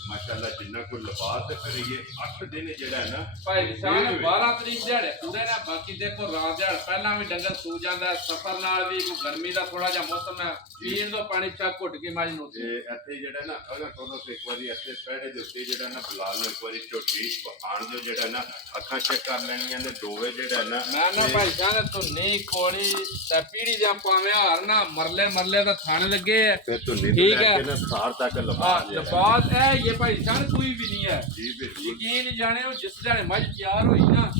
ਮਾਸ਼ਾਅੱਲਾ ਜਿੰਨਾ ਕੋਈ ਲਿਬਾਸ ਤੇ ਫਿਰ ਇਹ 8 ਦਿਨ ਜਿਹੜਾ ਹੈ ਨਾ ਭਾਈ ਨਿਸ਼ਾਨ 12 ਤਰੀਕ ਦਿਹਾੜੇ ਪੂਰੇ ਨੇ ਬਾਕੀ ਦੇਖੋ ਰਾਤ ਦਿਹਾੜ ਪਹਿਲਾਂ ਵੀ ਡੰਗਰ ਸੂ ਜਾਂਦਾ ਸਫਰ ਨਾਲ ਵੀ ਕੋਈ ਗਰਮੀ ਦਾ ਥੋੜਾ ਜਿਹਾ ਮੌਸਮ ਹੈ ਪੀਣ ਤੋਂ ਪਾਣੀ ਚੱਕ ਘੁੱਟ ਕੇ ਮੱਝ ਨੂੰ ਤੇ ਇੱਥੇ ਜਿਹੜਾ ਨਾ ਅਗਰ ਤੁਹਾਨੂੰ ਇੱਕ ਵਾਰੀ ਇੱਥੇ ਪਹਿੜੇ ਦੇ ਉੱਤੇ ਜਿਹੜਾ ਨਾ ਬੁਲਾ ਲਓ ਇੱਕ ਵਾਰੀ ਝੋਟੀ ਵਖਾਣ ਦਿਓ ਜਿਹੜਾ ਨਾ ਅੱਖਾਂ ਚੈੱਕ ਕਰ ਲੈਣੀਆਂ ਨੇ ਦੋਵੇਂ ਜਿਹੜਾ ਨਾ ਮੈਂ ਨਾ ਭਾਈ ਸਾਹਿਬ ਤੂੰ ਨਹੀਂ ਕੋਣੀ ਤੇ ਪੀੜੀ ਜਾਂ ਪਾਵੇਂ ਹਾਰ ਨਾ ਮਰਲੇ ਦਾ ਥਾਣ ਲੱਗੇ ਹੈ ਫਿਰ ਧੁੰਨੀ ਠੀਕ ਤੋਂ ਲੈ ਹੈ। ਕੇ ਨਾ ਸਾਰ ਤੱਕ ਹਾਂ ਲਿਬਾਸ ਲਿਬਾਸ ਹੈ ਇਹ ਭਾਈ ਸਾਹਿਬ ਕੋਈ ਵੀ ਨਹੀਂ ਹੈ ਜੀ ਬਿਲਕੁਲ ਯਕੀਨ ਜਾਣੇ ਉਹ ਜਿਸ ਦਿਨ ਮੱਝ ਤਿਆਰ ਹੋਈ ਨਾ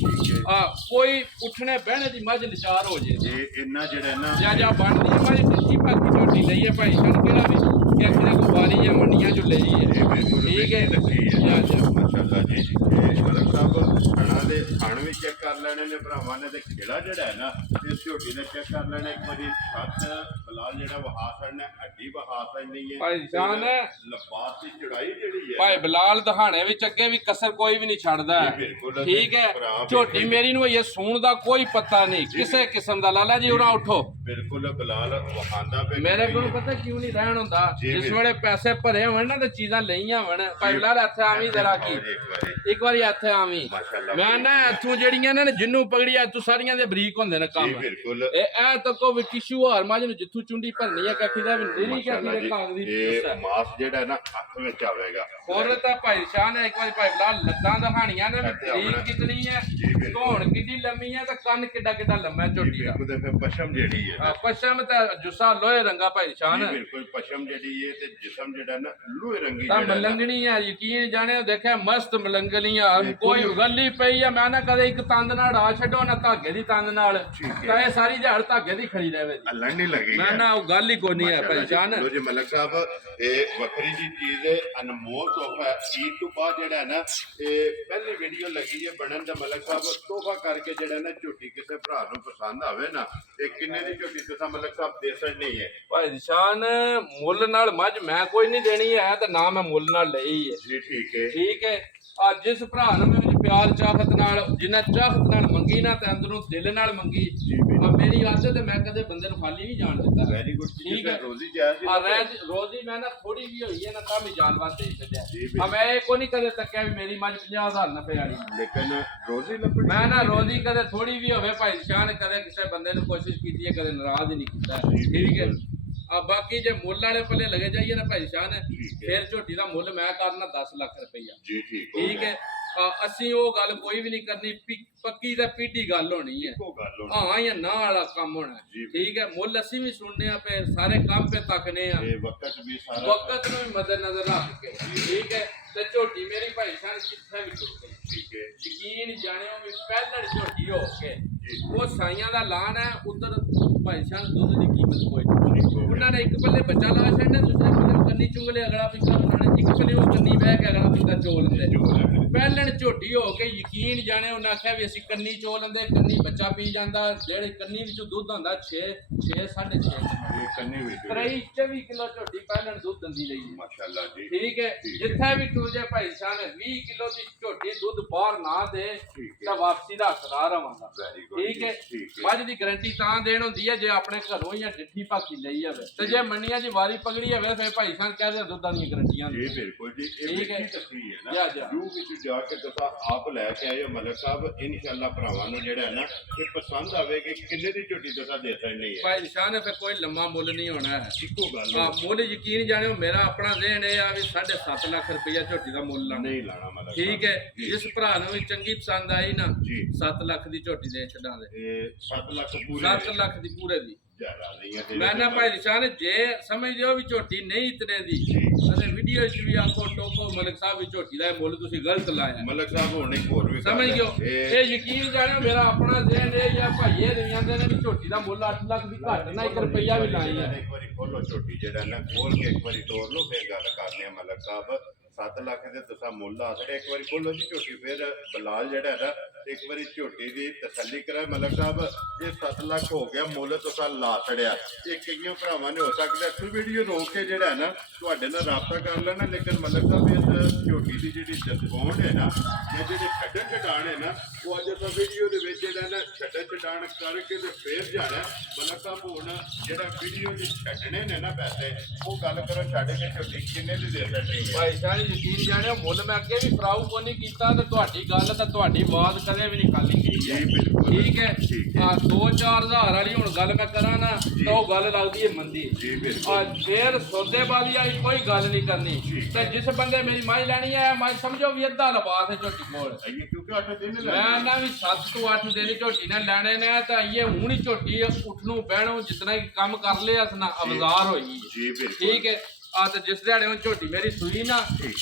ਕੋਈ ਉੱਠਣੇ ਬਹਿਣੇ ਦੀ ਮੱਝ ਨਿਚਾਰ ਹੋ ਜੇ ਇਹ ਇੰਨਾ ਜਿਹੜਾ ਨਾ ਜਾਂ ਬਣਦੀ ਮੱਝ ਦਿੱਤੀ ਭਾਗੀ ਝੋਟੀ ਲਈ ਹੈ ਭਾਈ ਸਾਹਿਬ ਕਿਹੜਾ ਵੀ ਕਿ ਕਿਹੜਾ ਕੋ ਵਾਲੀ ਜਾਂ ਮੰਡੀਆਂ ਚ ਲਈ ਹੈ ਇਹ ਬਿਲਕੁਲ ਠੀਕ ਹੈ ਲੱਗੀ ਜਾਂ ਹੈ ਮਾਸ਼ਾਅੱਲਾ ਜੀ ਇਹ ਮਲਕ ਸਾਹਿਬ ਖਾਣਾ ਦੇ ਖਾਣ ਵੀ ਚੈੱਕ ਕਰ ਲੈਣੇ ਨੇ ਭਰਾਵਾਂ ਨੇ ਤੇ ਖੇੜਾ ਜਿਹੜਾ ਹੈ ਨਾ ਇਸ ਝੋਟੀ ਦਾ ਚੈੱਕ ਕਰ ਲੈਣਾ ਇੱਕ ਵਾਰੀ ਛੱਤ ਬਲਾਲ ਜਿਹੜਾ ਵਹਾ ਛੜਨਾ ਹੱਡੀ ਵਹਾ ਨਹੀਂ ਹੈ ਭਾਈ ਜਾਨ ਲਬਾਸ ਦੀ ਚੜਾਈ ਜਿਹੜੀ ਹੈ ਭਾਈ ਬਲਾਲ ਦਹਾਣੇ ਵਿੱਚ ਅੱਗੇ ਵੀ ਕਸਰ ਕੋਈ ਵੀ ਨਹੀਂ ਛੱਡਦਾ ਬਿਲਕੁਲ ਠੀਕ ਹੈ ਝੋਟੀ ਮੇਰੀ ਨੂੰ ਇਹ ਸੂਣ ਦਾ ਕੋਈ ਪਤਾ ਨਹੀਂ ਕਿਸੇ ਕਿਸਮ ਦਾ ਲਾਲਾ ਜੀ ਉਰਾ ਉਠੋ ਬਿਲਕੁਲ ਬਲਾਲ ਵਹਾਂਦਾ ਪਿਆ ਮੇਰੇ ਕੋਲ ਪਤਾ ਕਿਉਂ ਨਹੀਂ ਰਹਿਣ ਹੁੰਦਾ ਜਿਸ ਵੇਲੇ ਪੈਸੇ ਭਰੇ ਹੋਣ ਨਾ ਤੇ ਚੀਜ਼ਾਂ ਲਈਆਂ ਹੋਣ ਭਾਈ ਬਲਾਲ ਇੱਥੇ ਆਵੀਂ ਜ਼ਰਾ ਕੀ ਇੱਕ ਵਾਰੀ ਇੱਥੇ ਆਵੀਂ ਮੈਂ ਨਾ ਇੱਥੋਂ ਜਿਹੜੀਆਂ ਨੇ ਜਿੰਨੂੰ ਪਗੜੀ ਇੱਥੋਂ ਸਾਰੀਆਂ ਦੇ ਬਰੀਕ ਹੁੰਦੇ ਨੇ ਕੰਮ ਬਿਲਕੁਲ ਇਹ ਤਾਂ ਕੋ ਵੀ ਟਿਸ਼ੂ ਹਾਰ ਮਾਜ ਨੂੰ ਜਿੱਥੋਂ ਚੁੰਡੀ ਭਰਨੀ ਆ ਕਾਫੀ ਦਾ ਵੀ ਨਹੀਂ ਕਾਫੀ ਦੇ ਕਾਗ ਦੀ ਇਹ ਮਾਸ ਜਿਹੜਾ ਨਾ ਹੱਥ ਵਿੱਚ ਆਵੇਗਾ ਹੋਰ ਤਾਂ ਭਾਈ ਸ਼ਾਹ ਨੇ ਇੱਕ ਵਾਰੀ ਭਾਈ ਬਲਾਲ ਲੱਤਾਂ ਦਿਖਾਣੀਆਂ ਨੇ ਵੀ ਤਰੀਕ ਕਿਤਨੀ ਹੈ ਧੌਣ ਕਿੰਨੀ ਲੰਮੀ ਹੈ ਤੇ ਕੰਨ ਕਿੱਡਾ ਕਿੱਡਾ ਲੰਮਾ ਝੋਟੀ ਦਾ ਬਿਲਕੁਲ ਫਿਰ ਪਸ਼ਮ ਜਿਹੜੀ ਹੈ ਪਸ਼ਮ ਤਾਂ ਜੁਸਾ ਲੋਹੇ ਰੰਗਾ ਭਾਈ ਸ਼ਾਹ ਨੇ ਬਿਲਕੁਲ ਪਸ਼ਮ ਜਿਹੜੀ ਹੈ ਤੇ ਜਿਸਮ ਜਿਹੜਾ ਨਾ ਲੋਹੇ ਰੰਗੀ ਤਾਂ ਮਲੰਗਣੀ ਆ ਯਕੀਨ ਜਾਣੇ ਦੇਖਿਆ ਮਸਤ ਮਲੰਗਲੀਆਂ ਕੋਈ ਉਗਲੀ ਪਈ ਆ ਮੈਂ ਨਾ ਕਦੇ ਇੱਕ ਤੰਦ ਨਾਲ ਢਾ ਛੱਡੋ ਨਾ ਧਾਗੇ ਦੀ ਤੰਦ ਨਾਲ ਤਾਂ ਇਹ ਸਾਰੀ ਝਾੜ ਧਾਗੇ ਦੀ ਖੜੀ ਰਹੇ ਅੱਲਣ ਨਹੀਂ ਲੱਗੀ ਮੈਂ ਨਾ ਉਹ ਗੱਲ ਹੀ ਕੋਈ ਨਹੀਂ ਹੈ ਭਾਈ ਜਾਨ ਲੋ ਜੀ ਮਲਕ ਸਾਹਿਬ ਇਹ ਵੱਖਰੀ ਜੀ ਚੀਜ਼ ਹੈ ਅਨਮੋਲ ਤੋਹਫਾ ਹੈ ਈਦ ਤੋਂ ਬਾਅਦ ਜਿਹੜਾ ਹੈ ਨਾ ਇਹ ਪਹਿਲੀ ਵੀਡੀਓ ਲੱਗੀ ਹੈ ਬਣਨ ਦਾ ਮਲਕ ਸਾਹਿਬ ਤੋਹਫਾ ਕਰਕੇ ਜਿਹੜਾ ਨਾ ਝੋਟੀ ਕਿਸੇ ਭਰਾ ਨੂੰ ਪਸੰਦ ਆਵੇ ਨਾ ਇਹ ਕਿੰਨੇ ਦੀ ਝੋਟੀ ਤੁਸੀਂ ਮਲਕ ਸਾਹਿਬ ਦੇ ਸਕਣੀ ਹੈ ਭਾਈ ਨਿਸ਼ਾਨ ਮੁੱਲ ਨਾਲ ਮੱਝ ਮੈਂ ਕੋਈ ਨਹੀਂ ਦੇਣੀ ਹੈ ਤੇ ਨਾ ਮੈਂ ਮੁੱਲ ਨਾਲ ਲਈ ਹੈ ਜੀ ਠੀਕ ਹੈ ਠੀਕ ਹੈ ਅੱਜ ਜਿਸ ਭਰਾ ਨੇ ਮੈਨੂੰ ਪਿਆਰ ਚਾਹਤ ਨਾਲ ਜਿੰਨਾ ਚਾਹਤ ਨਾਲ ਮੰਗੀ ਨਾ ਤੇ ਅੰਦਰੋਂ ਦਿਲ ਨਾਲ ਮੰਗੀ ਮੇਰੀ ਆਦਤ ਤੇ ਮੈਂ ਕਦੇ ਬੰਦੇ ਨੂੰ ਖਾਲੀ ਨਹੀਂ ਜਾਣ ਦਿੱਤਾ ਵੈਰੀ ਗੁੱਡ ਠੀਕ ਹੈ ਰੋਜ਼ੀ ਜਾਇਜ਼ ਰੋਜ਼ੀ ਮੈਂ ਨਾ ਥੋੜੀ ਵੀ ਹੋਈ ਹੈ ਨਾ ਤਾਂ ਵੀ ਜਾਨਵਾਰ ਦੇ ਛੱਡਿਆ ਮੈਂ ਇਹ ਕੋਈ ਨਹੀਂ ਕਦੇ ਤੱਕਿਆ ਵੀ ਮੇਰੀ ਮੱਝ 50000 ਨਫੇ ਵਾਲੀ ਲੇਕਿਨ ਰੋਜ਼ੀ ਲੱਭਣੀ ਮੈਂ ਨਾ ਰੋਜ਼ੀ ਕਦੇ ਥੋੜੀ ਵੀ ਹੋਵੇ ਭਾਈ ਸ਼ਾਨ ਕਦੇ ਕਿਸੇ ਬੰਦੇ ਨੂੰ ਕੋਸ਼ਿਸ਼ ਕੀਤੀ ਹੈ ਕਦੇ ਨਾਰਾਜ਼ ਹੀ ਨਹੀਂ ਕੀਤਾ ਠੀਕ ਹੈ ਬਾਕੀ ਜੇ ਮੁੱਲ ਵਾਲੇ ਪੱਲੇ ਲਗੇ ਜਾਈਏ ਨਾ ਭਾਈ ਸ਼ਾਨ ਫਿਰ ਝੋਟੀ ਦਾ ਮੁੱਲ ਮੈਂ ਕਰਨਾ 10 ਲੱਖ ਰੁਪਈਆ ਜੀ ਠੀਕ ਹੈ ਅਸੀਂ ਉਹ ਗੱਲ ਕੋਈ ਵੀ ਨਹੀਂ ਕਰਨੀ ਪੱਕੀ ਤੇ ਪੀਟੀ ਗੱਲ ਹੋਣੀ ਹੈ ਹਾਂ ਜਾਂ ਨਾ ਵਾਲਾ ਕੰਮ ਹੋਣਾ ਠੀਕ ਹੈ ਮੁੱਲ ਅਸੀਂ ਵੀ ਸੁਣਨੇ ਆ ਪਏ ਸਾਰੇ ਕੰਮ ਤੇ ਤੱਕਨੇ ਆ ਵਕਤ ਨੂੰ ਵੀ ਮੱਦੇ ਨਜ਼ਰ ਰੱਖ ਕੇ ਠੀਕ ਹੈ ਤੇ ਝੋਟੀ ਮੇਰੀ ਭਾਈ ਸਾਹਿਬ ਕਿੱਥੇ ਵੀ ਟੁੱਟ ਗਈ ਠੀਕ ਹੈ ਯਕੀਨ ਜਾਣਿਓ ਵੀ ਪਹਿਲੜ ਝੋਟੀ ਹੋ ਕੇ ਉਹ ਸਾਈਆਂ ਦਾ ਲਾਨ ਹੈ ਉਧਰ ਭਾਈ ਸਾਹਿਬ ਦੁੱਧ ਦੀ ਕੀਮਤ ਕੋਈ ਨਹੀਂ ਉਹਨਾਂ ਨੇ ਇੱਕ ਪੱਲੇ ਬੱਚਾ ਲਾ ਛੱਡਣਾ ਦੂਸਰੇ ਪੱਲੇ ਕੰਨੀ ਚੁੰਗਲੇ ਅਗਲਾ ਪਿੱਛਾ ਬਣਾਣੇ ਇੱਕ ਪੱਲੇ ਉਹ ਕੰਨੀ ਬਹਿ ਕੇ ਅਗਲਾ ਪਿੱਛਾ ਚੋਲ ਲੈਂਦੇ ਪਹਿਲਣ ਝੋਟੀ ਹੋ ਕੇ ਯਕੀਨ ਜਾਣੇ ਉਹਨਾਂ ਆਖਿਆ ਵੀ ਅਸੀਂ ਕੰਨੀ ਚੋਲ ਲੈਂਦੇ ਕੰਨੀ ਬੱਚਾ ਪੀ ਜਾਂਦਾ ਜਿਹੜੇ ਕੰਨੀ ਵਿੱਚੋਂ ਦੁੱਧ ਹੁੰਦਾ 6 6.5 ਕੰਨੀ ਵਿੱਚ 23 ਕਿਲੋ ਝੋਟੀ ਪਹਿਲਣ ਦੁੱਧ ਦਿੰਦੀ ਰਹੀ ਮਾਸ਼ਾਅੱਲਾ ਜੀ ਠੀਕ ਹੈ ਜਿੱਥੇ ਵੀ ਟੂਜੇ ਭਾਈ ਸਾਹਿਬ 20 ਕਿਲੋ ਦੀ ਝੋਟੀ ਦੁੱਧ ਬਾਹਰ ਨਾ ਦੇ ਤਾਂ ਵਾਪਸੀ ਦਾ ਹੱਕਦਾਰ ਆਵਾਂਗਾ ਠੀਕ ਹੈ ਮੱਝ ਦੀ ਗਾਰੰਟੀ ਤਾਂ ਦੇਣ ਹੁੰਦੀ ਹੈ ਜੇ ਆਪਣੇ ਘਰੋਂ ਜਾਂ ਡਿੱਠੀ ਭਾਕੀ ਲਈ ਜਾਵੇ ਤੇ ਜੇ ਮੰਡੀਆਂ 'ਚ ਵਾਰੀ ਪਗੜੀ ਹੋਵੇ ਫਿਰ ਭਾਈ ਸਾਹਿਬ ਕਹਿੰਦੇ ਦੁੱਧਾਂ ਦੀਆਂ ਗਾਰੰਟੀਆਂ ਜੀ ਬਿਲਕੁਲ ਜੀ ਇਹ ਠੀਕ ਹੈ ਨਾ ਜੂ ਵਿੱਚ ਜਾ ਕੇ ਤੁਸੀਂ ਆਪ ਲੈ ਕੇ ਆਇਓ ਮਲਕ ਸਾਹਿਬ ਇਨਸ਼ਾਅੱਲਾ ਭਰਾਵਾਂ ਨੂੰ ਜਿਹੜਾ ਨਾ ਕਿ ਪਸੰਦ ਆਵੇਗੀ ਕਿੰਨੇ ਦੀ ਝੋਟੀ ਤੁਸੀਂ ਦੇ ਸਕਦੇ ਹੈ ਭਾਈ ਨਿਸ਼ਾਨ ਫਿਰ ਕੋਈ ਲੰਮਾ ਮੁੱਲ ਨਹੀਂ ਹੋਣਾ ਹੈ ਇੱਕੋ ਗੱਲ ਹਾਂ ਮੁੱਲ ਯਕੀਨ ਜਾਣਿਓ ਮੇਰਾ ਆਪਣਾ ਦੇਣ ਇਹ ਆ ਵੀ 7.5 ਲੱਖ ਰੁਪਇਆ ਝੋਟੀ ਦਾ ਮੁੱਲ ਲਾਣਾ ਨਹੀਂ ਲਾਣਾ ਮਲਕ ਠੀਕ ਹੈ ਜਿਸ ਭਰਾ ਨੂੰ ਵੀ ਚੰਗੀ ਪਸੰਦ ਆਈ ਨਾ 7 ਲੱਖ ਦੀ ਝੋਟੀ ਦੇ ਛੱਡਾਂ ਦੇ 7 ਲੱਖ ਪੂਰੇ 7 ਲੱਖ ਦੀ ਪੂਰੇ ਦੀ ਮੈਂ ਨਾ ਭਾਈ ਨਿਸ਼ਾਨ ਜੇ ਸਮਝ ਲਿਓ ਵੀ ਝੋਟੀ ਨਹੀਂ ਇਤਨੇ ਦੀ ਅਤੇ ਵੀਡੀਓ 'ਚ ਵੀ ਆਖੋ ਟੋਕੋ ਮਲਕ ਸਾਹਿਬ ਵੀ ਝੋਟੀ ਦਾ ਮੁੱਲ ਤੁਸੀਂ ਗਲਤ ਲਾਇਆ ਮਲਕ ਸਾਹਿਬ ਹੁਣ ਇੱਕ ਹੋਰ ਵੀ ਸਮਝ ਗਿਓ ਇਹ ਯਕੀਨ ਜਾਣਿਓ ਮੇਰਾ ਆਪਣਾ ਜ਼ਿਹਨ ਇਹ ਜਾਂ ਭਾਈਏ ਨਹੀਂ ਆਂਦੇ ਨੇ ਵੀ ਝੋਟੀ ਦਾ ਮੁੱਲ 8 ਲੱਖ ਦੀ ਘੱਟ ਨਾ 1 ਰੁਪਈਆ ਵੀ ਲਾਈ ਹੈ ਇੱਕ ਵਾਰੀ ਖੋਲੋ ਝੋਟੀ ਜਿਹੜਾ ਨਾ ਖੋਲ ਕੇ ਇੱਕ ਵਾਰੀ ਤੋੜ ਲਓ ਫਿਰ ਗੱਲ ਕਰਨੇ ਆ ਮਲਕ ਸਾਹਿਬ 7 ਲੱਖ ਦੇ ਤੁਸੀਂ ਮੁੱਲ ਆ ਸਕਦੇ ਇੱਕ ਵਾਰੀ ਖੋਲੋ ਜੀ ਝੋਟੀ ਫਿਰ ਬਲਾਲ ਜਿਹੜਾ ਹੈ ਨਾ ਇੱਕ ਵਾਰੀ ਝੋਟੀ ਦੀ ਤਸੱਲੀ ਕਰਾ ਮਲਕ ਸਾਹਿਬ ਇਹ 7 ਲੱਖ ਹੋ ਗਿਆ ਮੁੱਲ ਤੁਸੀਂ ਲਾ ਛੜਿਆ ਇਹ ਕਈਆਂ ਭਰਾਵਾਂ ਨੇ ਹੋ ਸਕਦਾ ਇੱਥੇ ਵੀਡੀਓ ਰੋਕ ਕੇ ਜਿਹੜਾ ਹੈ ਨਾ ਤੁਹਾਡੇ ਨਾਲ ਰਾਬਤਾ ਕਰ ਲੈਣਾ ਲੇਕਿਨ ਮਲਕ ਸਾਹਿਬ ਇਸ ਝੋਟੀ ਦੀ ਜਿਹੜੀ ਡਿਸਕਾਊਂਟ ਹੈ ਨਾ ਜਾਂ ਜਿਹੜੇ ਛੱਡਣ ਛਡਾਣ ਹੈ ਨਾ ਉਹ ਅੱਜ ਆਪਾਂ ਵੀਡੀਓ ਦੇ ਵਿੱਚ ਜਿਹੜਾ ਨਾ ਛੱਡਣ ਛਡਾਣ ਕਰਕੇ ਤੇ ਫੇਰ ਜਾਣਾ ਮਲਕ ਸਾਹਿਬ ਹੁਣ ਜਿਹੜਾ ਵੀਡੀਓ ਦੇ ਛੱਡਣੇ ਨੇ ਨਾ ਪੈਸੇ ਉਹ ਗੱਲ ਕਰੋ ਛੱਡ ਕੇ ਝੋਟੀ ਕਿੰਨੇ ਦੀ ਦੇ ਸਕਦੇ ਭਾਈ ਸਾਹਿਬ ਯਕੀਨ ਜਾਣਿਓ ਮੁੱਲ ਮੈਂ ਅੱਗੇ ਵੀ ਫਰਾਊ ਕੋ ਨਹੀਂ ਕੀਤਾ ਤੇ ਤੁਹਾਡੀ ਗੱਲ ਤਾਂ ਤੁਹਾਡੀ ਆਵਾਜ਼ ਕਦੇ ਵੀ ਨਹੀਂ ਖਾਲੀ ਕੀਤੀ ਜੀ ਬਿਲਕੁਲ ਠੀਕ ਹੈ ਆ 2-4000 ਵਾਲੀ ਹੁਣ ਗੱਲ ਮੈਂ ਕਰਾਂ ਨਾ ਤਾਂ ਉਹ ਗੱਲ ਲੱਗਦੀ ਹੈ ਮੰਦੀ ਜੀ ਬਿਲਕੁਲ ਆ ਫੇਰ ਸੌਦੇਬਾਜ਼ੀ ਵਾਲੀ ਕੋਈ ਗੱਲ ਨਹੀਂ ਕਰਨੀ ਤੇ ਜਿਸ ਬੰਦੇ ਮੇਰੀ ਮਾਈ ਲੈਣੀ ਹੈ ਮਾਈ ਸਮਝੋ ਵੀ ਅੱਧਾ ਲਬਾਸ ਹੈ ਝੋਟੀ ਕੋਲ ਕਿਉਂਕਿ 8 ਦਿਨ ਮੈਂ ਨਾ ਵੀ 7 ਤੋਂ 8 ਦਿਨ ਝੋਟੀ ਨੇ ਲੈਣੇ ਨੇ ਤਾਂ ਇਹ ਹੁਣ ਹੀ ਝੋਟੀ ਉੱਠ ਨੂੰ ਬਹਿਣੋਂ ਜਿਤਨਾ ਹੀ ਕੰਮ ਕਰ ਲਿਆ ਸਨਾ ਅਵਜ਼ਾਰ ਹੋਈ ਜੀ ਬਿਲਕੁਲ ਠੀਕ ਹੈ ਆ ਤੇ ਜਿਸ ਦਿਹਾੜੇ ਹੁਣ ਝੋਟੀ ਮੇਰੀ ਸੂਈ ਨਾ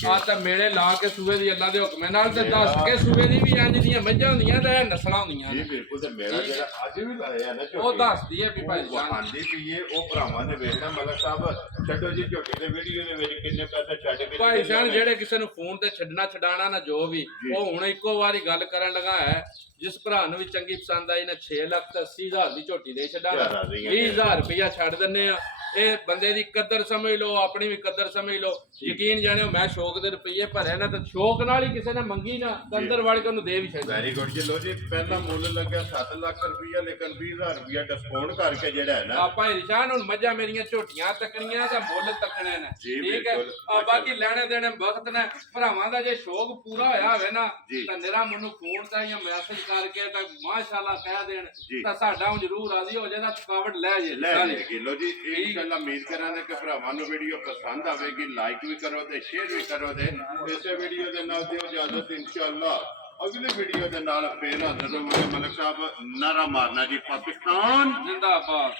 ਆ ਤਾਂ ਮੇਲੇ ਲਾ ਕੇ ਸੂਏ ਦੀ ਅੱਲਾ ਦੇ ਹੁਕਮ ਨਾਲ ਤੇ ਦੱਸ ਕੇ ਸੂਏ ਦੀ ਵੀ ਇੰਜ ਦੀਆਂ ਮੱਝਾਂ ਹੁੰਦੀਆਂ ਤੇ ਨਸਲਾਂ ਹੁੰਦੀਆਂ ਜੀ ਬਿਲਕੁਲ ਤੇ ਮੇਰਾ ਜਿਹੜਾ ਅੱਜ ਵੀ ਲਾਇਆ ਨਾ ਉਹ ਦੱਸਦੀ ਹੈ ਵੀ ਭਾਈ ਜਾਨ ਆਂਦੀ ਪਈਏ ਉਹ ਭਰਾਵਾਂ ਨੇ ਵੇਖਣਾ ਮਲਕ ਸਾਹਿਬ ਛੱਡੋ ਜੀ ਝੋਟੇ ਦੇ ਵੀਡੀਓ ਦੇ ਵਿੱਚ ਕਿੰਨੇ ਪੈਸੇ ਛੱਡ ਕੇ ਭਾਈ ਜਾਨ ਜਿਹੜੇ ਕਿਸੇ ਨੂੰ ਫੋਨ ਤੇ ਛੱਡਣਾ ਛਡਾਣਾ ਨਾ ਜੋ ਵੀ ਉਹ ਹੁਣ ਇੱਕੋ ਵਾਰੀ ਗੱਲ ਕਰਨ ਲੱਗਾ ਹੈ ਜਿਸ ਭਰਾ ਨੂੰ ਵੀ ਚੰਗੀ ਪਸੰਦ ਆਈ ਨਾ 6 ਲੱਖ ਤੇ 80,000 ਦੀ ਝੋਟੀ ਦੇ ਛੱਡਾ 20,000 ਰੁਪਇਆ ਛੱਡ ਦਿੰਨੇ ਆ ਇਹ ਬੰਦੇ ਦੀ ਕਦਰ ਸਮਝ ਲਓ ਆਪਣੀ ਵੀ ਕਦਰ ਸਮਝ ਲਓ ਯਕੀਨ ਜਾਣਿਓ ਮੈਂ ਸ਼ੌਕ ਦੇ ਰੁਪਈਏ ਭਰੇ ਨਾ ਤਾਂ ਸ਼ੌਕ ਨਾਲ ਹੀ ਕਿਸੇ ਨੇ ਮੰਗੀ ਨਾ ਅੰਦਰ ਵੜ ਕੇ ਉਹਨੂੰ ਦੇ ਵੀ ਛੱਡਿਆ ਵੈਰੀ ਗੁੱਡ ਜੀ ਲੋ ਜੀ ਪਹਿਲਾ ਮੁੱਲ ਲੱਗਿਆ 7 ਲੱਖ ਰੁਪਇਆ ਲੇਕਿਨ 20,000 ਰੁਪਇਆ ਡਿਸਕਾਊਂਟ ਕਰਕੇ ਜਿਹੜਾ ਹੈ ਨਾ ਆਪਾਂ ਨਿਸ਼ਾਨ ਹੁਣ ਮੱਝਾਂ ਮੇਰੀਆਂ ਝੋਟੀਆਂ ਤੱਕਣੀਆਂ ਤਾਂ ਮੁੱਲ ਤੱਕਣੇ ਨੇ ਠੀਕ ਹੈ ਆ ਬਾਕੀ ਲੈਣੇ ਦੇਣੇ ਵਕਤ ਨੇ ਭਰਾਵਾਂ ਦਾ ਜੇ ਸ਼ੌਕ ਪੂਰਾ ਹੋਇਆ ਹੋਵੇ ਨਾ ਤਾਂ ਨਿਰਾ ਮੈਨੂੰ ਫੋਨ ਤੇ ਜਾਂ ਮੈਸੇਜ ਕਰਕੇ ਤਾਂ ਮਾਸ਼ਾਅੱਲਾ ਕਹਿ ਦੇਣ ਤਾਂ ਸਾਡਾ ਹੁਣ ਜ਼ਰੂਰ ਰਾਜ਼ੀ ਹੋ ਜਾਏ ਤਾਂ ਥਕਾਵਟ ਲੈ ਜੇ ਲੋ ਜੀ ਇਨਸ਼ਾਅੱਲਾ ਉਮੀਦ ਕਰਾਂਗੇ ਕਿ ਭਰਾਵਾਂ ਨੂੰ ਵੀਡੀਓ ਪਸੰਦ ਆਵੇਗੀ ਲਾਈਕ ਵੀ ਕਰੋ ਤੇ ਸ਼ੇਅਰ ਵੀ ਕਰੋ ਤੇ ਇਸੇ ਵੀਡੀਓ ਦੇ ਨਾਲ ਦਿਓ ਇਜਾਜ਼ਤ ਇਨਸ਼ਾਅੱਲਾ ਅਗਲੀ ਵੀਡੀਓ ਦੇ ਨਾਲ ਫੇਰ ਹਾਜ਼ਰ ਹੋਵਾਂਗੇ ਮਲਕ ਸਾਹਿਬ ਨਾਰਾ ਮਾਰਨਾ ਜੀ ਪਾਕਿਸਤਾਨ ਜ਼ਿੰਦਾਬਾਦ